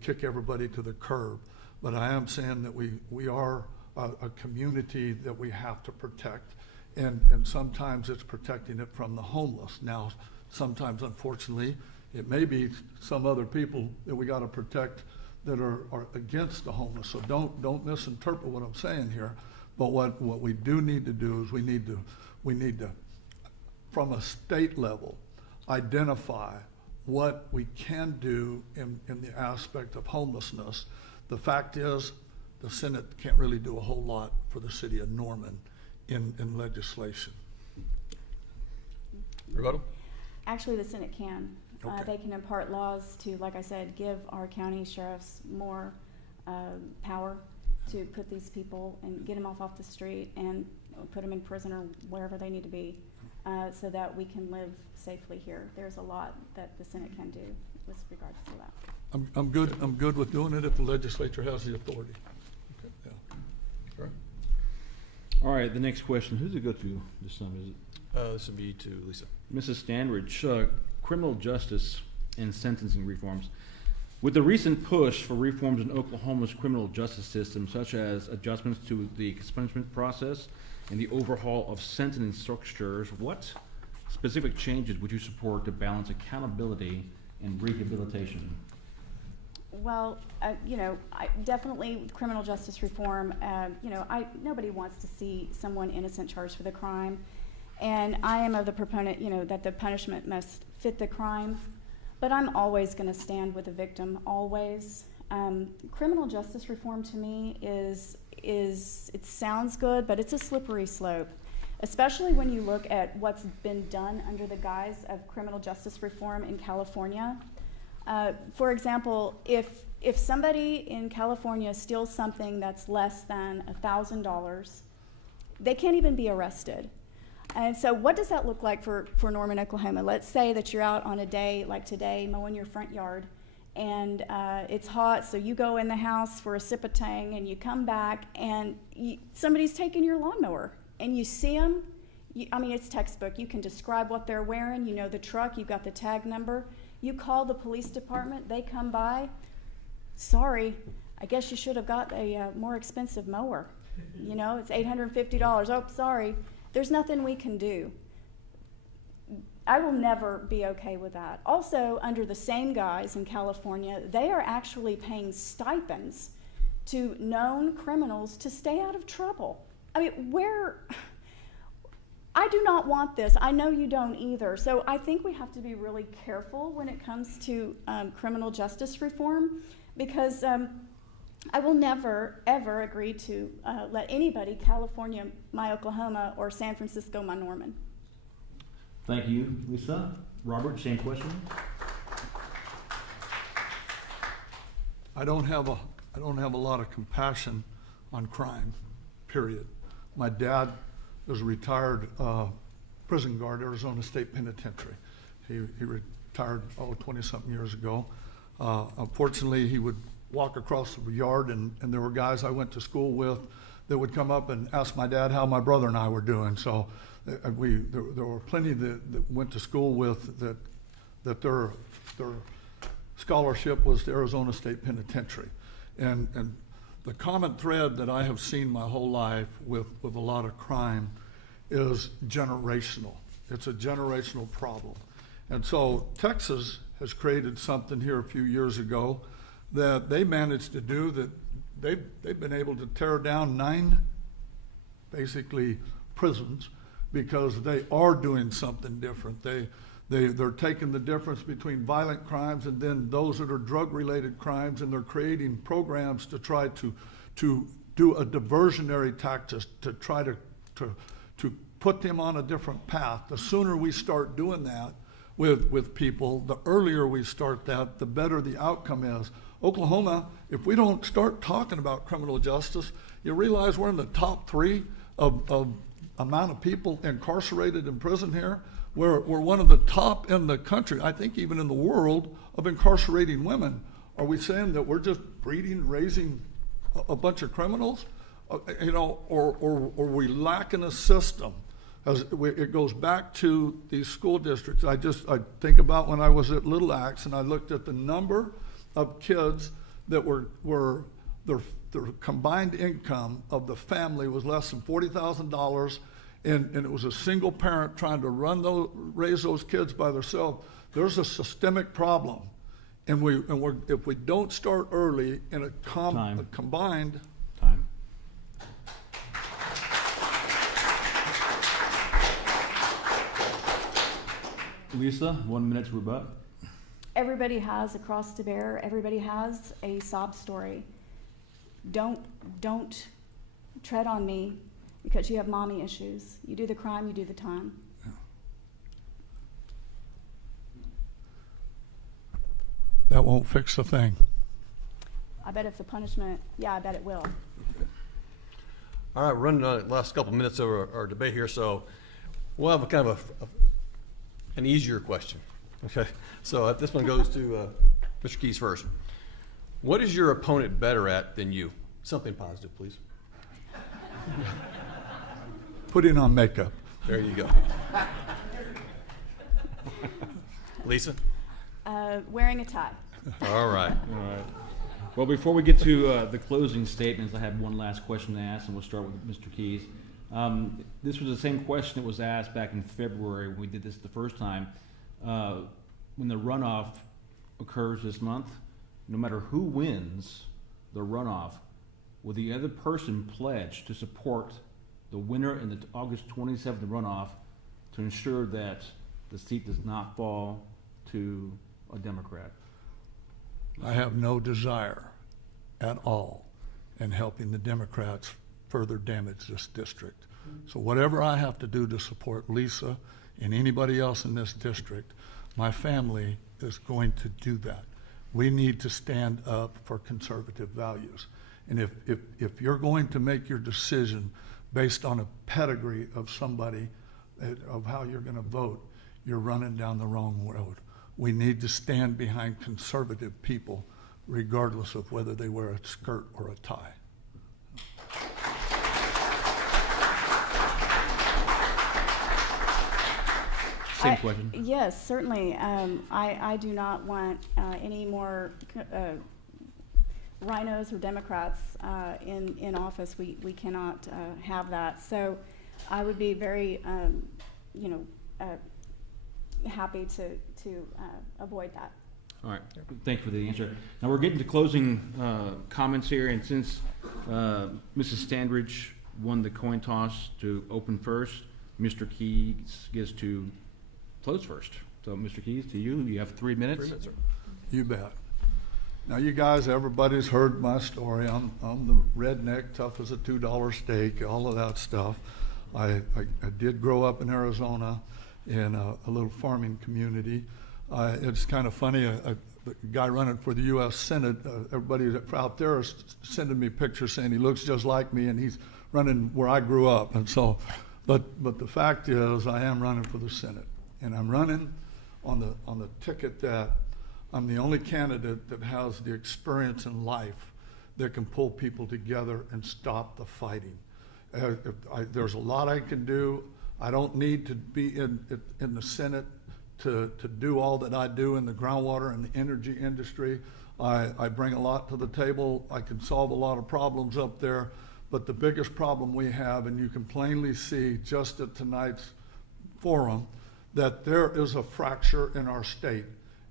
kick everybody to the curb, but I am saying that we are a community that we have to protect, and sometimes it's protecting it from the homeless. Now, sometimes, unfortunately, it may be some other people that we got to protect that are against the homeless. So don't misinterpret what I'm saying here. But what we do need to do is we need to, from a state level, identify what we can do in the aspect of homelessness. The fact is, the Senate can't really do a whole lot for the city of Norman in legislation. Rebuttal? Actually, the Senate can. Okay. They can impart laws to, like I said, give our county sheriffs more power to put these people and get them off the street and put them in prison or wherever they need to be, so that we can live safely here. There's a lot that the Senate can do with regards to that. I'm good with doing it if the legislature has the authority. Okay, yeah. All right. All right, the next question, who's it go to this time? Is it This would be to Lisa. Mrs. Standridge? Criminal justice and sentencing reforms. With the recent push for reforms in Oklahoma's criminal justice system, such as adjustments to the expungement process and the overhaul of sentencing structures, what specific changes would you support to balance accountability and rehabilitation? Well, you know, definitely criminal justice reform. You know, nobody wants to see someone innocent charged with a crime, and I am of the proponent, you know, that the punishment must fit the crime. But I'm always going to stand with the victim, always. Criminal justice reform to me is it sounds good, but it's a slippery slope, especially when you look at what's been done under the guise of criminal justice reform in California. For example, if somebody in California steals something that's less than $1,000, they can't even be arrested. And so what does that look like for Norman, Oklahoma? Let's say that you're out on a day like today mowing your front yard, and it's hot, so you go in the house for a sip of Tang, and you come back, and somebody's taking your lawnmower, and you see them. I mean, it's textbook. You can describe what they're wearing. You know the truck. You've got the tag number. You call the police department. They come by. Sorry, I guess you should have got a more expensive mower. You know, it's $850. Oh, sorry. There's nothing we can do. I will never be okay with that. Also, under the same guise in California, they are actually paying stipends to known criminals to stay out of trouble. I mean, I do not want this. I know you don't either. So I think we have to be really careful when it comes to criminal justice reform, because I will never, ever agree to let anybody California my Oklahoma or San Francisco my Norman. Thank you, Lisa. Robert, same question. I don't have a lot of compassion on crime, period. My dad was a retired prison guard, Arizona State Penitentiary. He retired 20-something years ago. Unfortunately, he would walk across the yard, and there were guys I went to school with that would come up and ask my dad how my brother and I were doing. So there were plenty that went to school with that their scholarship was the Arizona State Penitentiary. And the common thread that I have seen my whole life with a lot of crime is generational. It's a generational problem. And so Texas has created something here a few years ago that they managed to do, that they've been able to tear down 9 basically prisons because they are doing something different. They're taking the difference between violent crimes and then those that are drug-related crimes, and they're creating programs to try to do a diversionary tactic to try to put them on a different path. The sooner we start doing that with people, the earlier we start that, the better the outcome is. Oklahoma, if we don't start talking about criminal justice, you realize we're in the top 3 of amount of people incarcerated in prison here. We're one of the top in the country, I think even in the world, of incarcerating women. Are we saying that we're just raising a bunch of criminals? Or we lacking a system? It goes back to these school districts. I think about when I was at Little Axe and I looked at the number of kids that were their combined income of the family was less than $40,000, and it was a single parent trying to raise those kids by themselves. There's a systemic problem, and if we don't start early in a combined. Time. Lisa, 1 minute to rebut. Everybody has a cross to bear. Everybody has a sob story. Don't tread on me because you have mommy issues. You do the crime, you do the time. That won't fix a thing. I bet if the punishment, I bet it will. All right, we're running on the last couple minutes of our debate here, so we'll have a kind of an easier question. Okay, so this one goes to Mr. Keys first. What is your opponent better at than you? Something positive, please. Putting on makeup. There you go. Lisa? Wearing a tie. All right. All right. Well, before we get to the closing statements, I have one last question to ask, and we'll start with Mr. Keys. This was the same question that was asked back in February when we did this the first time. When the runoff occurs this month, no matter who wins the runoff, will the other person pledge to support the winner in the August 27th runoff to ensure that the seat does not fall to a Democrat? I have no desire at all in helping the Democrats further damage this district. So whatever I have to do to support Lisa and anybody else in this district, my family is going to do that. We need to stand up for conservative values. And if you're going to make your decision based on a pedigree of somebody, of how you're going to vote, you're running down the wrong road. We need to stand behind conservative people, regardless of whether they wear a skirt or a tie. Same question. Yes, certainly. I do not want any more rhinos or Democrats in office. We cannot have that. So I would be very, happy to avoid that. All right, thank you for the answer. Now we're getting to closing comments here, and since Mrs. Standridge won the coin toss to open first, Mr. Keys gets to close first. So, Mr. Keys, to you, you have 3 minutes. 3 minutes, sir. You bet. Now, you guys, everybody's heard my story. I'm the redneck, tough as a $2 steak, all of that stuff. I did grow up in Arizona in a little farming community. It's kind of funny, the guy running for the U.S. Senate, everybody out there is sending me pictures saying he looks just like me, and he's running where I grew up. And so, but the fact is, I am running for the Senate, and I'm running on the ticket that I'm the only candidate that has the experience in life that can pull people together and stop the fighting. There's a lot I can do. I don't need to be in the Senate to do all that I do in the groundwater and the energy industry. I bring a lot to the table. I can solve a lot of problems up there. But the biggest problem we have, and you can plainly see just at tonight's forum, that there is a fracture in our state.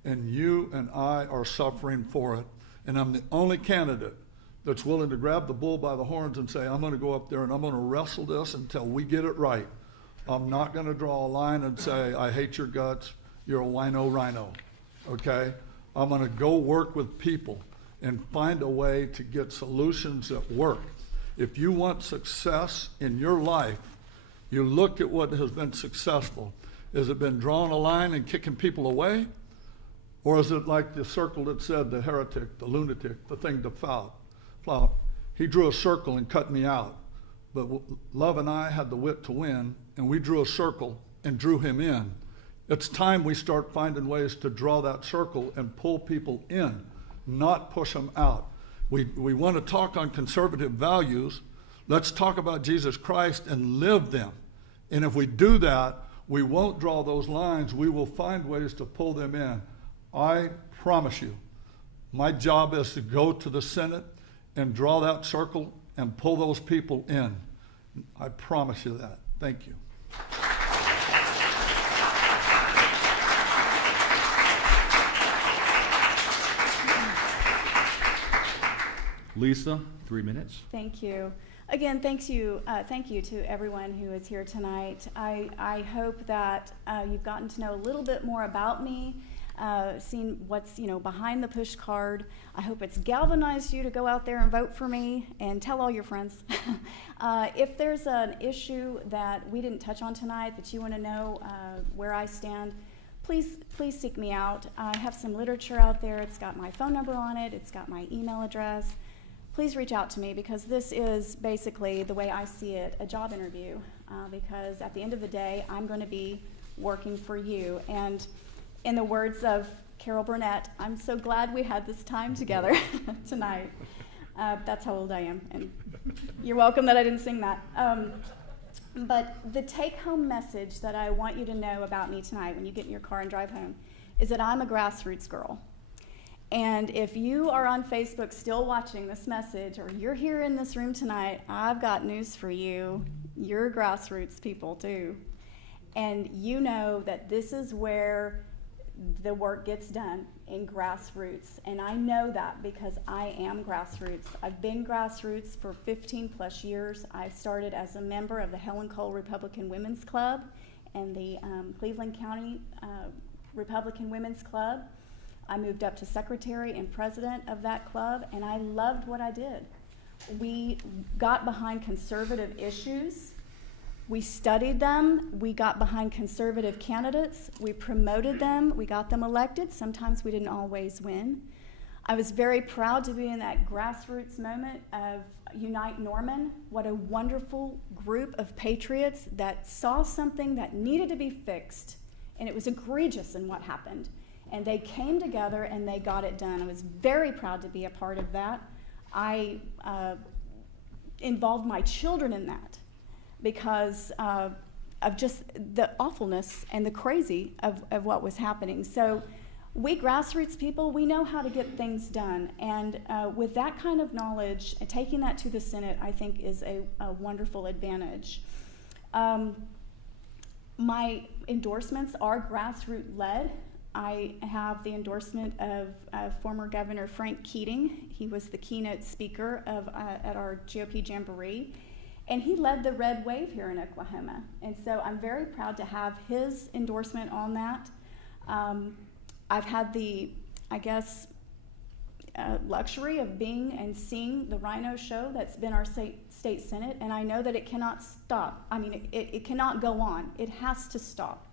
And you and I are suffering for it. And I'm the only candidate that's willing to grab the bull by the horns and say, I'm going to go up there and I'm going to wrestle this until we get it right. I'm not going to draw a line and say, I hate your guts, you're a wino rhino, okay? I'm going to go work with people and find a way to get solutions that work. If you want success in your life, you look at what has been successful. Has it been drawing a line and kicking people away? Or is it like the circle that said the heretic, the lunatic, the thing to flout? He drew a circle and cut me out. But Love and I had the wit to win, and we drew a circle and drew him in. It's time we start finding ways to draw that circle and pull people in, not push them out. We want to talk on conservative values. Let's talk about Jesus Christ and live them. And if we do that, we won't draw those lines. We will find ways to pull them in. I promise you, my job is to go to the Senate and draw that circle and pull those people in. I promise you that. Thank you. Lisa, 3 minutes. Thank you. Again, thank you to everyone who is here tonight. I hope that you've gotten to know a little bit more about me, seen what's behind the push card. I hope it's galvanized you to go out there and vote for me and tell all your friends. If there's an issue that we didn't touch on tonight that you want to know where I stand, please seek me out. I have some literature out there. It's got my phone number on it. It's got my email address. Please reach out to me, because this is basically, the way I see it, a job interview, because at the end of the day, I'm going to be working for you. And in the words of Carol Burnett, I'm so glad we had this time together tonight. That's how old I am, and you're welcome that I didn't sing that. But the take-home message that I want you to know about me tonight when you get in your car and drive home is that I'm a grassroots girl. And if you are on Facebook still watching this message, or you're here in this room tonight, I've got news for you. You're grassroots people too. And you know that this is where the work gets done, in grassroots. And I know that because I am grassroots. I've been grassroots for 15 plus years. I started as a member of the Helen Cole Republican Women's Club and the Cleveland County Republican Women's Club. I moved up to secretary and president of that club, and I loved what I did. We got behind conservative issues. We studied them. We got behind conservative candidates. We promoted them. We got them elected. Sometimes we didn't always win. I was very proud to be in that grassroots moment of Unite Norman. What a wonderful group of patriots that saw something that needed to be fixed, and it was egregious in what happened. And they came together and they got it done. I was very proud to be a part of that. I involved my children in that because of just the awfulness and the crazy of what was happening. So we grassroots people, we know how to get things done. And with that kind of knowledge, and taking that to the Senate, I think is a wonderful advantage. My endorsements are grassroots led. I have the endorsement of former Governor Frank Keating. He was the keynote speaker at our GOP Jamboree, and he led the red wave here in Oklahoma. And so I'm very proud to have his endorsement on that. I've had luxury of being and seeing the Rhino show that's been our state senate, and I know that it cannot stop. I mean, it cannot go on. It has to stop.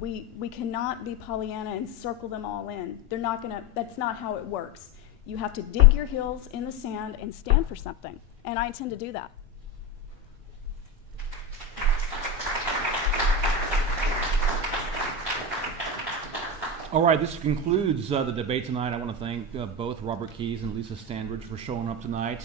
We cannot be Pollyanna and circle them all in. They're not gonna. That's not how it works. You have to dig your heels in the sand and stand for something, and I intend to do that. All right, this concludes the debate tonight. I want to thank both Robert Keyes and Lisa Standridge for showing up tonight,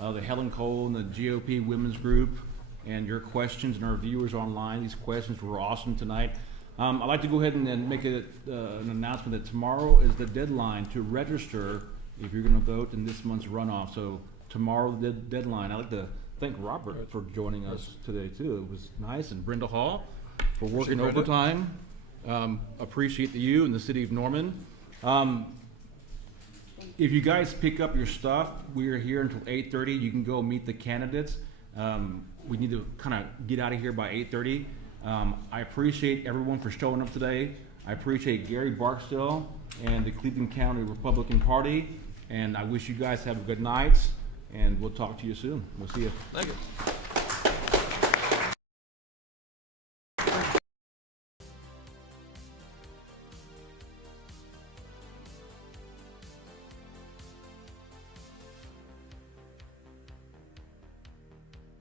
the Helen Cole and the GOP Women's Group, and your questions and our viewers online. These questions were awesome tonight. I'd like to go ahead and make an announcement that tomorrow is the deadline to register if you're going to vote in this month's runoff. So tomorrow, the deadline. I'd like to thank Robert for joining us today, too. It was nice. And Brenda Hall for working Brenda. overtime. Appreciate you and the city of Norman. If you guys pick up your stuff, we are here until 8:30. You can go meet the candidates. We need to kind of get out of here by 8:30. I appreciate everyone for showing up today. I appreciate Gary Barksdale and the Cleveland County Republican Party. And I wish you guys have a good night. And we'll talk to you soon. We'll see you. Thank you.